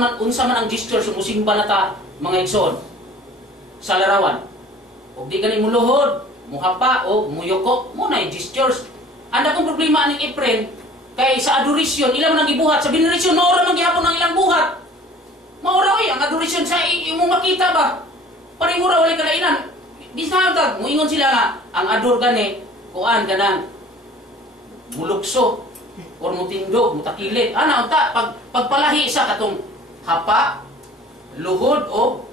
man ang gesture sa musimba na ta, mga igsoon, sa larawan. O di galing muluhod, muhapa, o muyoko, muna yung gestures. Ang akong problema ng Efren, kay sa adoration, ilang nang gibuhat, sa veneration, maura man gihapon ng ilang buhat. Maura ang adoration sa imong makita ba? Paring mura, wala kalainan. Bisagag, muingon sila nga, ang ador gani, kuan ganang, mulukso or mutindog, mutakilit. Ana unta pagpalahi sa katong hapa, luhod o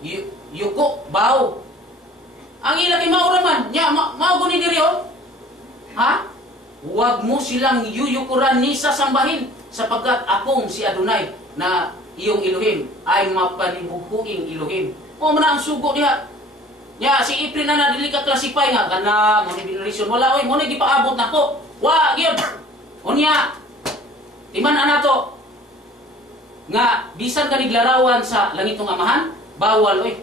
yuko, baw. Ang ila kay mao raman, nya mao guni diri oh. Ha? Huwag mo silang yuyukuran ni sasambahin sapagkat akong si Adonai na iyong Elohim ay mapanibuhuing Elohim. O man ang sugo diha. Ya si Iprin na dili ka klasify nga kana mo ni binrisyon wala oy mo ni gipaabot nako. Wa gyud. Unya timan ana to nga bisan kanig larawan sa langitong amahan bawal oy.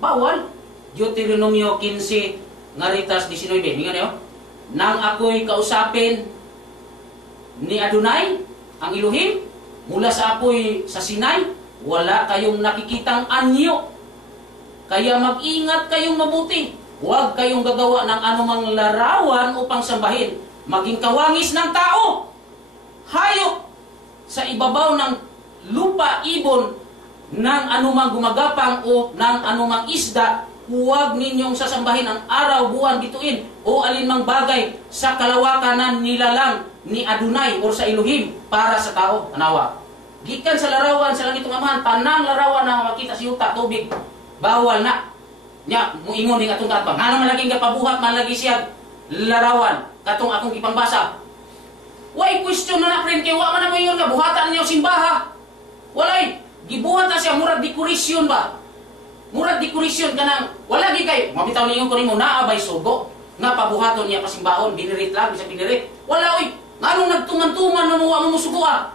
Bawal. Deuteronomio 15 ngaritas 19 mingan yo. Nang ako'y kausapin ni Adonai ang Elohim mula sa apoy sa Sinai, wala kayong nakikitang anyo. Kaya mag-ingat kayong mabuti. Huwag kayong gagawa ng anumang larawan upang sambahin. Maging kawangis ng tao, hayop, sa ibabaw ng lupa, ibon, ng anumang gumagapang o ng anumang isda. Huwag ninyong sasambahin ang araw, buwan, bituin, o alinmang bagay sa kalawakanan nilalang ni Adonai o sa Elohim para sa tao. Anawa. Gikan sa larawan sa langitong amahan, tanang larawan na makita si yuta, tubig. Bawal na. Nya, muingon din atong katbang. Nga naman laging kapabuhat, malagi siya larawan. Katong akong ipangbasa. Why question na friend, kaya wa man na mo yun nga, buhatan niyo simbaha. Walay, gibuhat na siya, murag dekorasyon ba? Murag dekorasyon ka nang, wala di kay, mabitaw ninyo ko rin mo, naabay sugo. Nga pabuhaton niya pasimbahon, binirit lang, bisa binirit. Wala oy, nga nung nagtuman-tuman na mo sugo ah.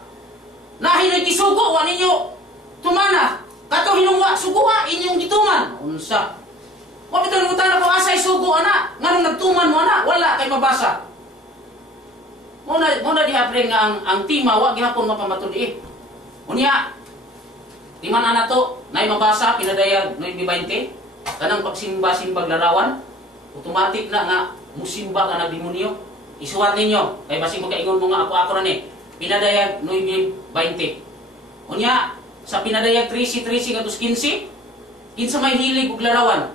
Nahinay gisugo, wa ninyo tumana. Kato hinungwa, sugo ha, inyong gituman. Unsa? Mabitaw mo tayo na asay sugo, ana. Nga nung nagtuman mo, ana. Wala kay mabasa. Muna dihapre nga ang tima, wag gihapon mapamatuli. Unya, timan ana to, nay mabasa, pinadayag, nay 20. Kanang pagsimba-simbag larawan, automatic na nga, musimba ka na demonyo. Isuwat ninyo, kay basing magkaingon mo nga ako na ni. Pinadayag, nay 20. Unya, sa pinadayag 13 katus 15, kinsa may hilig og larawan.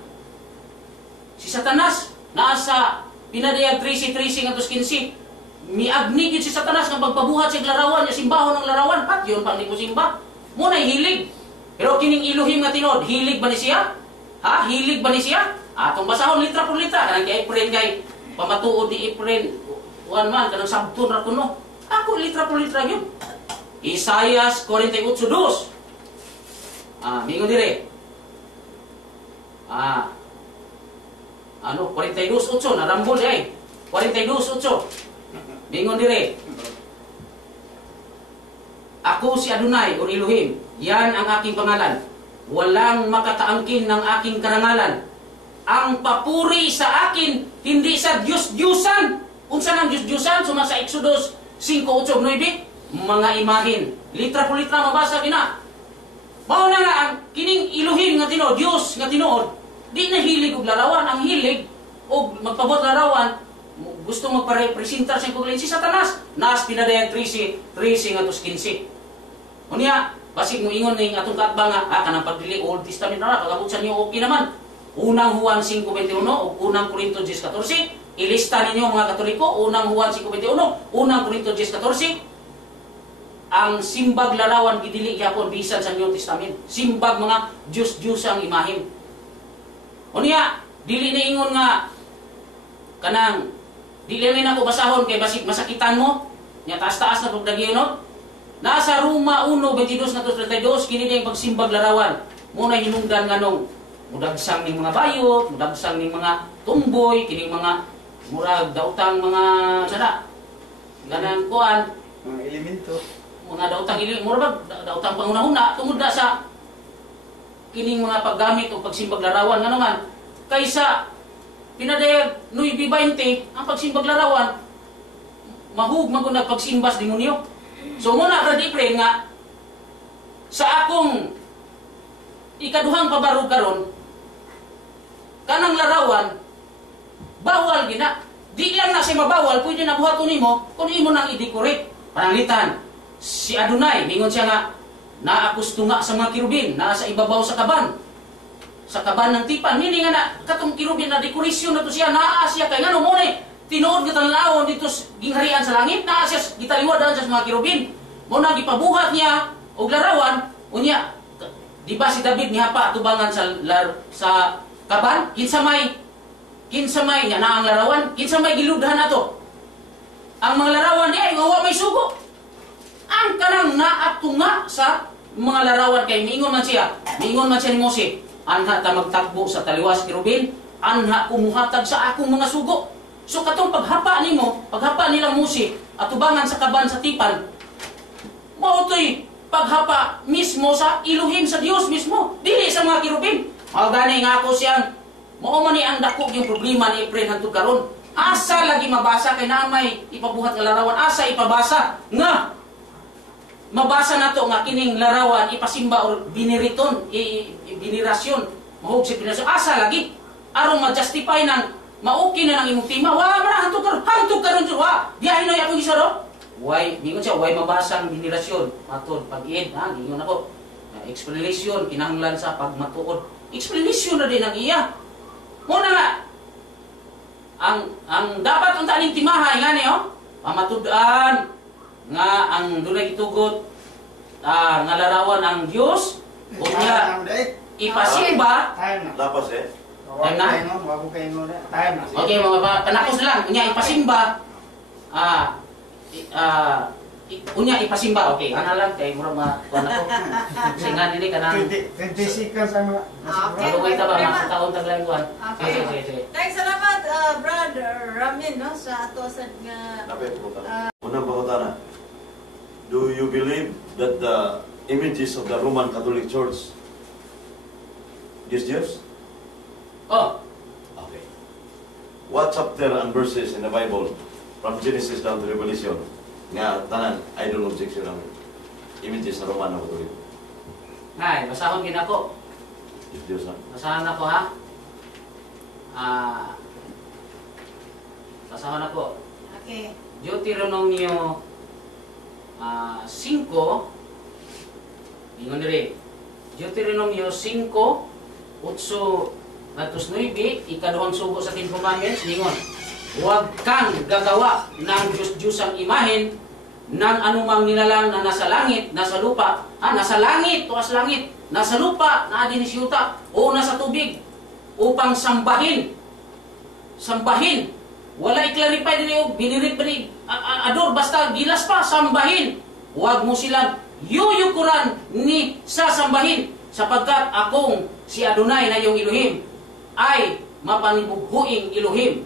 Si Satanas nasa pinadayag 13 katus 15, miagni gid si Satanas nga pagpabuhat sa larawan, niya simbahon ng larawan, pat yun pang di mo simba. Mo na hilig. Pero kining Elohim nga tinod, hilig ba ni siya? Ha? Hilig ba ni siya? Atong basahon litra por litra kanang kay Efren kay pamatuod ni Efren. Wan man kanang sabton ra kuno. Ako litra por litra gyud. Isaias 48:2. Mingo dire. Ano, 42:8 na rambol ay. 42:8. Mingo dire. Ako si Adonai o Elohim. Yan ang aking pangalan. Walang makataangkin ng aking karangalan. Ang papuri sa akin, hindi sa Diyos-Diyusan. Unsa nang Diyos-Diyusan? Suma sa Exodus 5:8-9. Mga imahin. Litra po litra mabasa gina. Mao na nga ang kining Elohim nga tinuod, Dios nga tinuod, di na hilig og larawan. Ang hilig og magpabot larawan, gusto magparepresentar sa kuglain si Satanas. Nas pinadayag 13 katus 15. Unya, basig mo ingon ning atong katbang nga kanang pagdili Old Testament na kagabot sa niyo okay naman. Unang Juan 5:21 o unang Korinto 10:14, ilista ninyo mga Katoliko, unang Juan 5:21, unang Korinto 10:14. Ang simbag larawan gidili gyapon bisan sa New Testament. Simbag mga Diyos ang imahin. Unya, dili na ingon nga kanang dili na ako basahon kay basig masakitan mo. Nya taas-taas na pagdagiyon no. Nasa Roma 1:22-32 kini ding pagsimbag larawan. Muna hinungdan nganong mudagsang ning mga bayot, mudagsang ning mga tumboy, kining mga murag dautang mga sada. Ganang kuan, Mga elemento. mga dautang murag dautang pangunahuna tungod na sa kining mga paggamit o pagsimbag larawan nga naman kaysa pinadayag 9:20 ang pagsimbag larawan mahug maguna pagsimbas demonyo. So muna ra di pre nga sa akong ikaduhang pabarog karon kanang larawan bawal gina. Di lang na siya mabawal, pwede na buhaton nimo kung imo nang i-decorate. Pananglitan, si Adonai, mingon siya nga, naakustunga sa mga kirubin, nasa ibabaw sa kaban. Sa kaban ng tipan, hindi nga na, katong kirubin na dekorasyon na to siya, naa siya, kaya nga no, muna tinuod nga tanlawon dito gingharian sa langit na siya gitaliwad sa mga kirubin. Mo na gipabuhat niya og larawan unya di ba si David nihapa tubangan sa kaban kinsa may nya na ang larawan kinsa may giludhan nato ang mga larawan di ay wa may sugo ang kanang naatunga sa mga larawan kay miingon man siya ni Mose anha ta magtagbo sa taliwas kirubin anha kumuhatag sa akong mga sugo. So katong paghapa nila Mose at tubangan sa kaban sa tipan mao toy paghapa mismo sa Elohim sa Dios mismo dili sa mga kirubin. Mao gani nga ako siyang mao man ni ang dako yung problema ni Efren hantud karon. Asa lagi mabasa kay naa may ipabuhat nga larawan asa ipabasa nga mabasa nato nga kining larawan ipasimba or biniriton binirasyon mahug si binirasyon asa lagi aron ma-justify nang mauki na ng imong tima wa man hantud karon wa diay no ako gisaro. Why, mingon siya, why mabasang binirasyon? Matod, pag-iid, ha, gingon ako. Explanation, kinahanglan sa pagmatuod. Explanation na din ang iya. Muna nga, ang dapat unta ning timahay, nga niyo, pamatudan, nga ang dunay gitugot, nga larawan ang Diyos, o niya, ipasimba, Lapas eh. time na? Okay, mga panakos na lang, niya ipasimba, unya ipasimba okay ana lang kay mura kuan ako singan dili kanang 20 seconds ang mga Okay. ta ba sa taon taglain kuan Okay. Thanks, salamat, Brad Ramin, no, sa ato sad nga Napay pangutana. Unang pangutana. Do you believe that the images of the Roman Catholic Church is Diyos? oh Okay. What chapter and verses in the Bible from Genesis down to Revelation nga tanan idol objection ang images sa Roman na Catholic? ngay basahon gid ako Is Diyos na? basahan ako ha basahan ako Okay. Deuteronomio 5 ingon diri Deuteronomio 5 8 ngadto 9 ikaduhang sugo sa Ten Commandments ningon huwag kang gagawa ng Diyos-Diyosang imahen ng anumang nilalang na nasa langit, nasa lupa, nasa langit, tuas langit, nasa lupa, na adinisiyuta, o nasa tubig, upang sambahin. Sambahin. Wala i-clarify din yung binirit pa ni ador, basta gilas pa, sambahin. Huwag mo silang yuyukuran ni sasambahin, sapagkat akong si Adonai na yung Elohim ay mapanibubuing Elohim.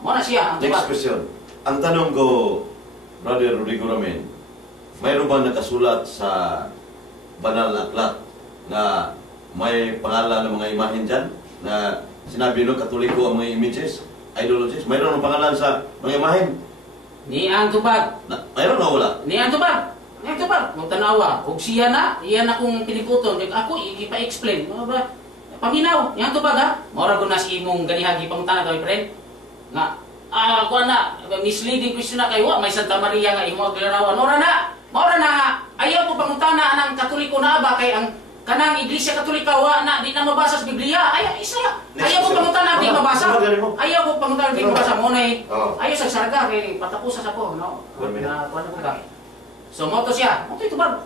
Muna siya. Next question. Ang tanong ko, Brother Rodrigo Ramin, mayroon ba nakasulat sa banal na aklat na may pangalan ng mga imahen dyan? Na sinabi no, Katoliko ang mga images, ideologies? Mayroon ang pangalan sa mga imahen? Ni ang tubag. Mayroon na wala? Ni ang tubag. Ni ang tubag. Magtanawa. Kung siya na, iyan akong piniputon. Ako, ipa-explain. Paminaw. Ni ang tubag ha. Maura ko na si imong ganihagi pangutana kami, friend. Nga, kuha na, misleading question na kayo, may Santa Maria nga imo aglarawan. Maura na nga, ayaw po pangutana ng Katoliko na ba, kay ang kanang Iglesia Katolika, na, di na mabasa sa Biblia. Ayaw po pangutana, di mabasa. Ayaw po pangutana, di mabasa. Muna ayaw sa sarga, kay patapusas ako, no? Kuha na po ba? So, moto siya. Moto ito ba?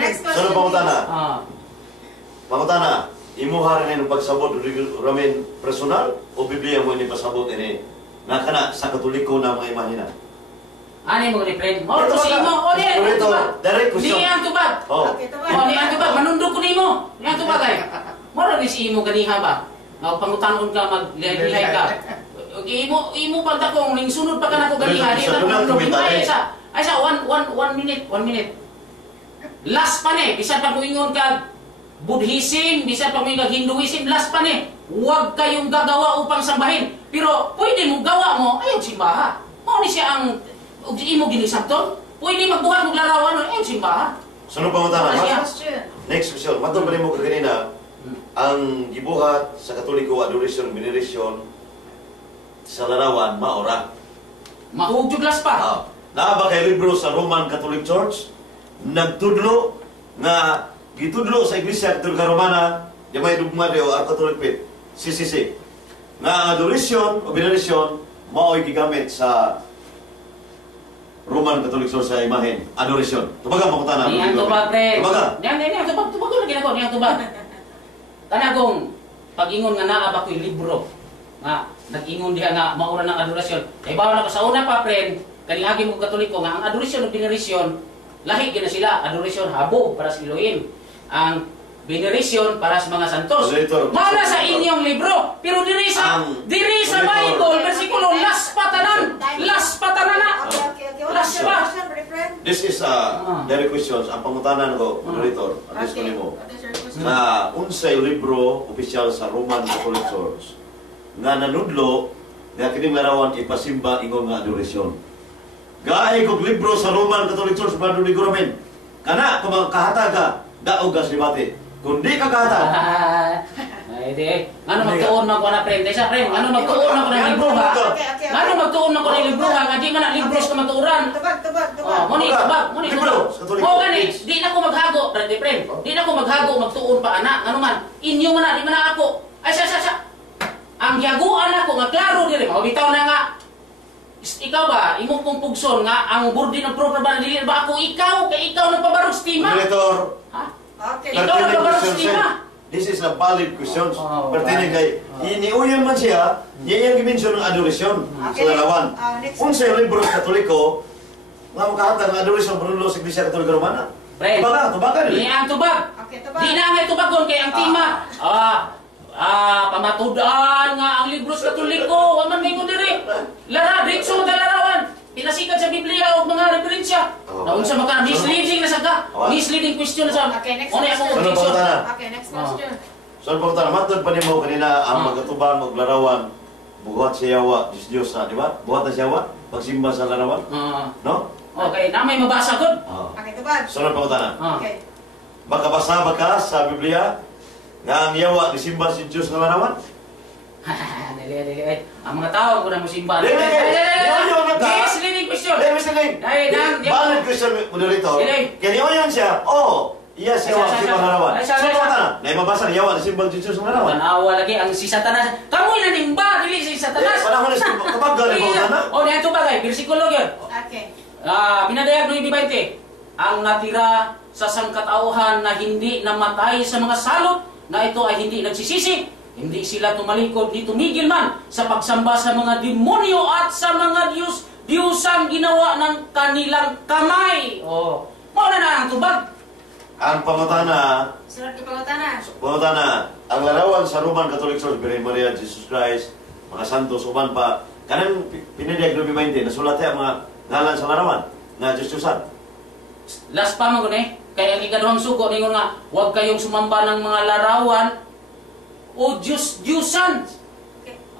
Next question. Saan pangutana? Pangutana. Imuha rin ng pagsabot Ramin personal o Biblia mo ini pasabot ini nakana sa Katoliko na mga imahina? Ani mo ni friend? Moto si imo. O di ang tubag. Direct question. Ni ang tubag. Okay, tubag. Ni ang tubag. Manundok ko nimo. Ni ang tubag ay. Moro ni si imo ganiha ba? Nga pangutanon ka maglihay ka. Imo pagta kong ning sunod pa ka nako ganiha. Di na ko ay sa 1 minute. Last pa ni bisan pa ingon ka Buddhism, bisan pa may Hinduism, last pa ni. Huwag kayong gagawa upang sambahin. Pero pwede mong gawa mo, ayaw simbaha. Mao ni siya ang imo ginisabton. Pwede magbuhat mong larawan, ayaw simbaha. Sunod pangutana. Question. Next question. Matong pa mo kaganina, ang gibuhat sa Katoliko adoration, veneration sa larawan, maora. Mahugjog last pa. Naa ba kay libro sa Roman Catholic Church nagtudlo nga gitudlo sa Iglesia Katolika Romana, may dugma o Catholic Faith, CCC, nga ang adoration o veneration mao'y gigamit sa Roman Catholic Church sa imahen. Adoration. Tubaga makutana. Niyang tubag, pre. Tubaga. Niyang tubag. Tubag ko na ginagawa. Niyang tubag. Kanagong, pag-ingon nga naaba ko'y libro. Nga, nag-ingon diha nga maura ng adorasyon. Kaya bawa na ko sa una pa, friend, kanilagi mo Katoliko nga, ang adorasyon o veneration, lahi gina sila. Adorasyon, habo para sa Elohim. Ang veneration para sa mga santos. Mala sa inyong libro. Pero diri sa Bible, versikulo, las patanan na. Okay. Wala Last siya pa. question, brother friend. This is direct questions. Ang pangutanan ko, moderator, address ko nimo. What is your question? Na unsay libro opisyal sa Roman Catholic Church nga nanudlo nga kining larawan ipasimba ingon nga adorasyon. Gaay kog libro sa Roman Catholic Church Brother Liguramen. Kana kung kahataga daog gas libate. Kung di ka kahatag, Ay, di. Ngano magtuon man ko na friend? Isa friend, ngano magtuon man ko na libro ha? Ngano magtuon man ko na libro ha? Nga di man na libros ka matuuran. Tubag. Oh, muni tubag. libro sa Katoliko. Oh, gani, di na ko maghago, friend. Di na ko maghago magtuon pa ana. Ngano man? Inyo man na, di man na ako. Ay, sa. Ang yaguan ako nga klaro diri, mabitaw na nga. Ikaw ba, imong kong pugson nga ang burdi ng proper ba dili ba ako ikaw kay ikaw nagpabarog stima? moderator, Ha? Okay. Ikaw nagpabarog stima. this is a valid question. Oh, Pertaining kay iniuyan man siya, niya yung gimension ng adorasyon sa Okay. larawan. Next. Unsay libro sa Katoliko nga makahatag ng adorasyon bruno sa Iglesia Katolika Romana. Friend, Tubaga di ang tubag. Okay, tubag. Di na nga tubagon kay ang tima. Pamatudan nga ang libro sa Katoliko. Waman may ko diri. Lara, dito sa larawan. Pinasikat sa Biblia o mga referensya. Naunsa maka misleading na saga. Misleading question na sa. Okay, next Ano yung akong question. objection? Okay, next question. So, pagkatapos, matod pa nimo kanina ang magkatubang o larawan, buhat sa yawa, Diyos na, di ba? Buhat na sa yawa, pagsimba sa larawan, no? Okay, na may mabasa ko. Okay, tubag. Sunod pagkatapos. Okay. Baka basa ba ka sa Biblia nga ang yawa ni simba si Diyos na larawan? Dali. Ang mga tao ko na musimba. Dali. Misleading question. Dahil, Mr. Ling, valid question, moderator. Dali. Kaya niyo siya, iya siya yawa si simba na larawan. Sunod pagkatapos, na ibabasa ni yawa ni simba si Diyos na larawan. Tanawa lagi ang si Satanas. Kamu nanimba, dili si Satanas. Panahon na si kapag galing po na. O, niyan ito bagay, versikulo yun. Okay. Pinadayag ng 20. Ang natira sa sangkatauhan na hindi namatay sa mga salot na ito ay hindi nagsisisi. Hindi sila tumalikod ni tumigil man sa pagsamba sa mga demonyo at sa mga Diyusang ginawa ng kanilang kamay. Oh, mauna na ang tubag. Ang pangutana, Sunod ka pangutana. ang larawan sa Roman Catholic Church, Virgin Maria, Jesus Christ, mga santos, uban pa, kanang pinadiyag ng 20, nasulat ang mga ngalan sa larawan, na Diyos-Diyosan. Last pa mo ni, kaya ang ikaduhang sugo ningon nga, huwag kayong sumamba ng mga larawan o Diyos-Diyusan.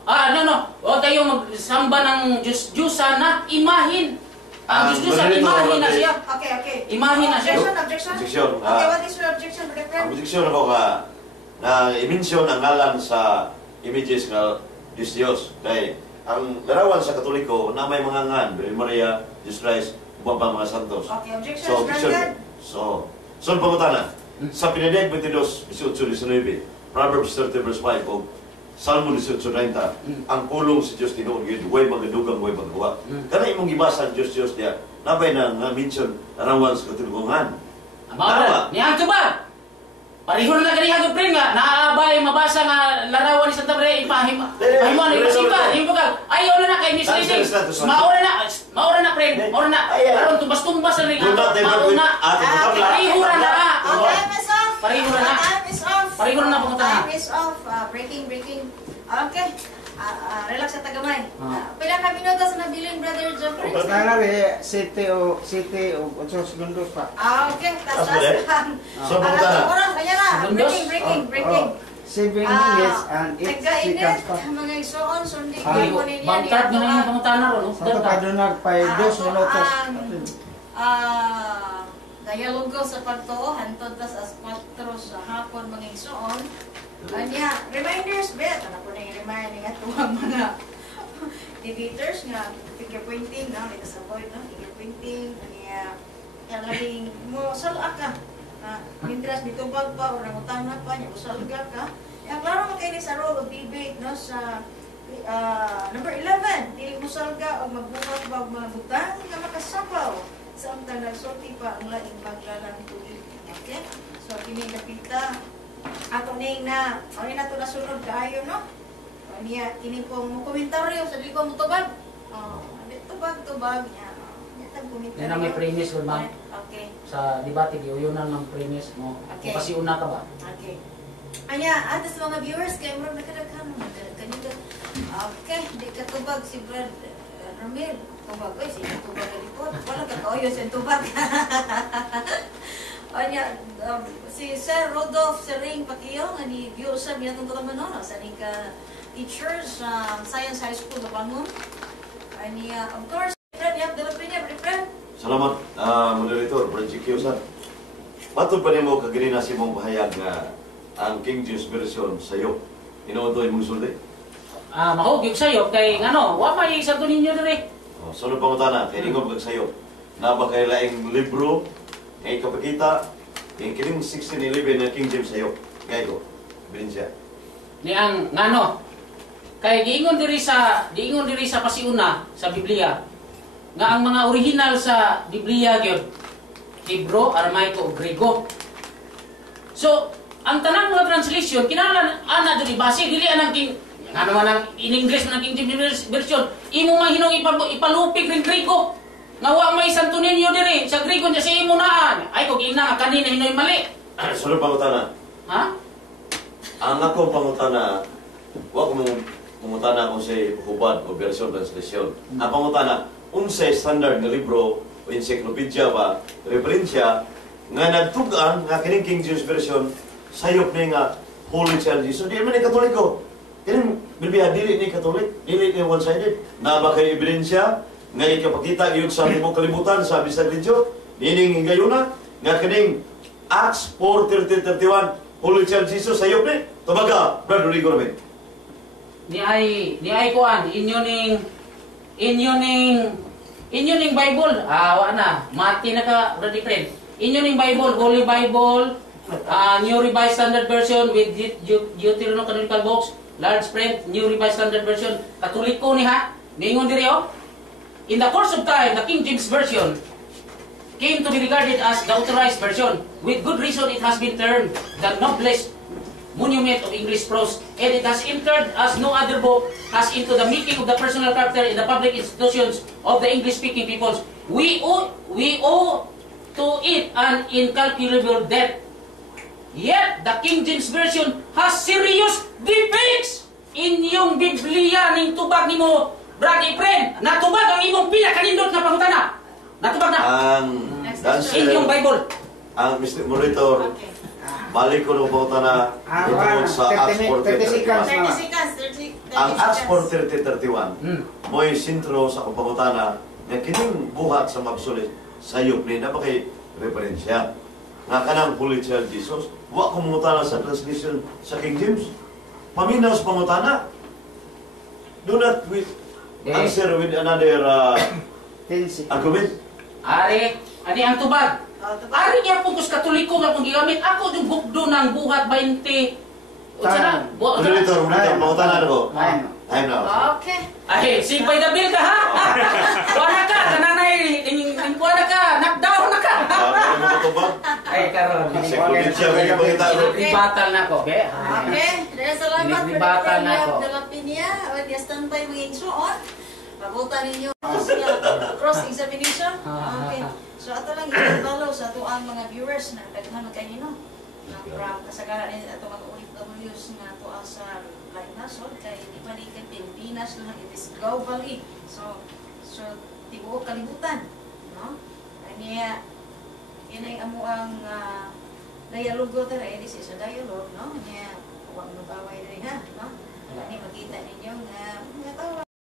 Huwag kayong magsamba ng Diyos-Diyusan na imahin. Ang Diyos-Diyusan, imahin na siya. Okay. Imahin na siya. Objection. Objection. Okay, what is your objection, brother Ang friend? objection ako ka, na i-mention ang ngalan sa images nga Diyos-Diyos. Kaya ang larawan sa Katoliko na may mga ngan, Virgin Maria, Jesus Christ, uban pa mga santos. Okay, objection So, is objection. granted. So pangutana, sa pinadiyag 22, 18-19, Proverbs 30 verse 5, o Salmo 18:30, ang pulong si Diyos tinuon gid way magadugang way magawa. Kana imong gibasa ang Diyos diya, nabay na nga mention larawan sa katulugan. Tama. Niya ito ba? Pareho na kaniya ko pre nga naabay mabasa nga larawan ni Santa Maria ipahimo na ipasimba yung bagal ayaw na kay misleading maura na pre aron tumbas-tumbas na rin mauna pareho na Time is off. Pareho na. Time is off. Pareho na pumunta na. Time is off. Breaking. Okay. Relax sa tagamay. Pila ka minuto sa nabiling, Brother Jeffrey? Pagkalari, city o 8 segundos pa. Okay. Tas lang. So, pangutana. Oras, kanya na. Segundos? Breaking. 7 minutes and 8 Nagkainit. seconds pa. Mga igsoon, sundi ko Ay, po ninyo. bangkad na lang yung pangutana ron. Sa ito pa doon nagpay 2 minutos. Dialogo sa pagtuo, hantod tas as 4 sa hapon mga igsoon. Kanya, reminders, bet. Ano po na yung reminder nga tuwang mga debaters nga figure pointing, no? May kasaboy, no? Figure pointing, kanya, laging mo salak ka. Mintras bitubag pa, o nangutang na pa, niya usalga ka. Kaya klaro mo kayo sa role of debate, no? Sa Number 11, dili mo salga o magbuhat ba og mga butang nga makasabaw samtang nagsulti pa ang laing maglalang tubig. Okay? So kini kapita ato ning na na to nasunod kaayo no. Niya kini pong mo komentaryo sa dili ko mo tubag. Tubag niya. Yan ang may premise, Lord ma'am. Okay. Sa debate, giuyunan ng premise mo. Okay. Kasi una ka ba? Okay. Anya, atas mga viewers, kaya mo nakadaghan mo. Kanina. Okay, di ka tubag si Brad Ramil. Tubag, oy, siya tubag ka likod. Wala ka kaoyo siya tubag. Anya, si Sir Rodolph Sering Pakiyo, ani viewers sa niya itong kalamanono. Sa ni ka teachers, Science High School na pangon. Anya, of course, Fred, you have the opinion, Fred? Salamat, moderator, Brad Kiosan. Matod pa nimo kagiri na si mong pahayag nga ang King James Version sayo. Inuotoy mong sulti. Mahog yung sayo, kay ngano, wa may santo ninyo diri. Sunod pangutana, kay ingon kag sayo. Na ba kay laing libro, ngay kapakita, yung kining 1611 na King James sayo. Ngay ko, bilin siya. Ni ang ngano, kay giingon diri sa pasiuna sa Biblia nga ang mga original sa Biblia gyud Hebro, Aramaico, ug Grego. So, ang tanang mga translation kinahanglan ana diri base dili anang king ngano man ang in English man ang King James version imo man hinong ipalupig ring Grego nga wa may santo ninyo diri sa Grego nya sa imo naan ay kog ina kanina hinoy mali. Sunod pangutana. Ha? Ang akong pangutana, wa ko mungutana kung sa hubad o version translation. Ang pangutana, unsay standard nga libro o encyclopedia ba, referensya nga nagtugan nga kining King James Version sayop ni nga Holy Child Jesus. Di man ni Katoliko. Kining Biblia dili ni Katolik, dili ni one-sided. Na ba kay ebidensya nga ikapakita iyog sa limong kalibutan sa bisag lidyo, nining hingayuna nga kining Acts 4:30-31 Holy Child Jesus sayop ni. Tumaga, Brad Rodrigo Ramin. Ni ay kuan inyo ning Bible, wa na, mati na ka, brother friend. Inyo ning Bible, Holy Bible, New Revised Standard Version with Deuteronomy Canonical Books, large print, New Revised Standard Version, Katoliko ni ha, ningon diri oh. In the course of time, the King James Version came to be regarded as the authorized version. With good reason, it has been termed the noblest monument of English prose, and it has entered as no other book has into the making of the personal character in the public institutions of the English-speaking peoples. We owe to it an incalculable debt. Yet, the King James Version has serious defects. Inyong Biblia ning tubag nimo, Brad Efren, natubag ang imong pinakanindot na pangutana. Natubag na. Inyong Bible. Ang Mr. Moderator, Okay. balik ko ng pangutana ito sa Acts 4:30. Ang Acts 4:30-31, mo'y sintro sa pangutana na kining buhat sa mabsulit sayop ni na ba kay referensya nga kanang Holy Child Jesus. Wa ko mangutana sa translation sa King James. Paminaw sa pangutana. Do not answer with another argument. Ari, ani ang tubag. Ari niya po kus Katoliko nga pong gigamit. Ako yung bukdo ng buhat 20. Utsara? Moderator, pangutana ko. Time na. Okay. Ay, simpay na bil ka ha? Wala ka, nananay, wala ka, knockdown na ka. Ano mo ito ba? Ay, karon. Sa probinsya, may ipakita ko. Libatal na ko, be. Okay. Dahil salamat for Libatal na ko. the Lapinia. Diya standby mga insuon. Pabutan ninyo cross-examination. Okay. So ato lang i-follow sa ato ang mga viewers na daghan kayo no. From kasagaran ni ato mga OFWs nga ato sa live nasod kay di pa ni Pilipinas lang it is globally. So tibuok kalibutan, no? Kanya inay amo ang dialogo tara this is a dialogue, no? Nya wa mo baway diri ha, no? Ani makita ninyo nga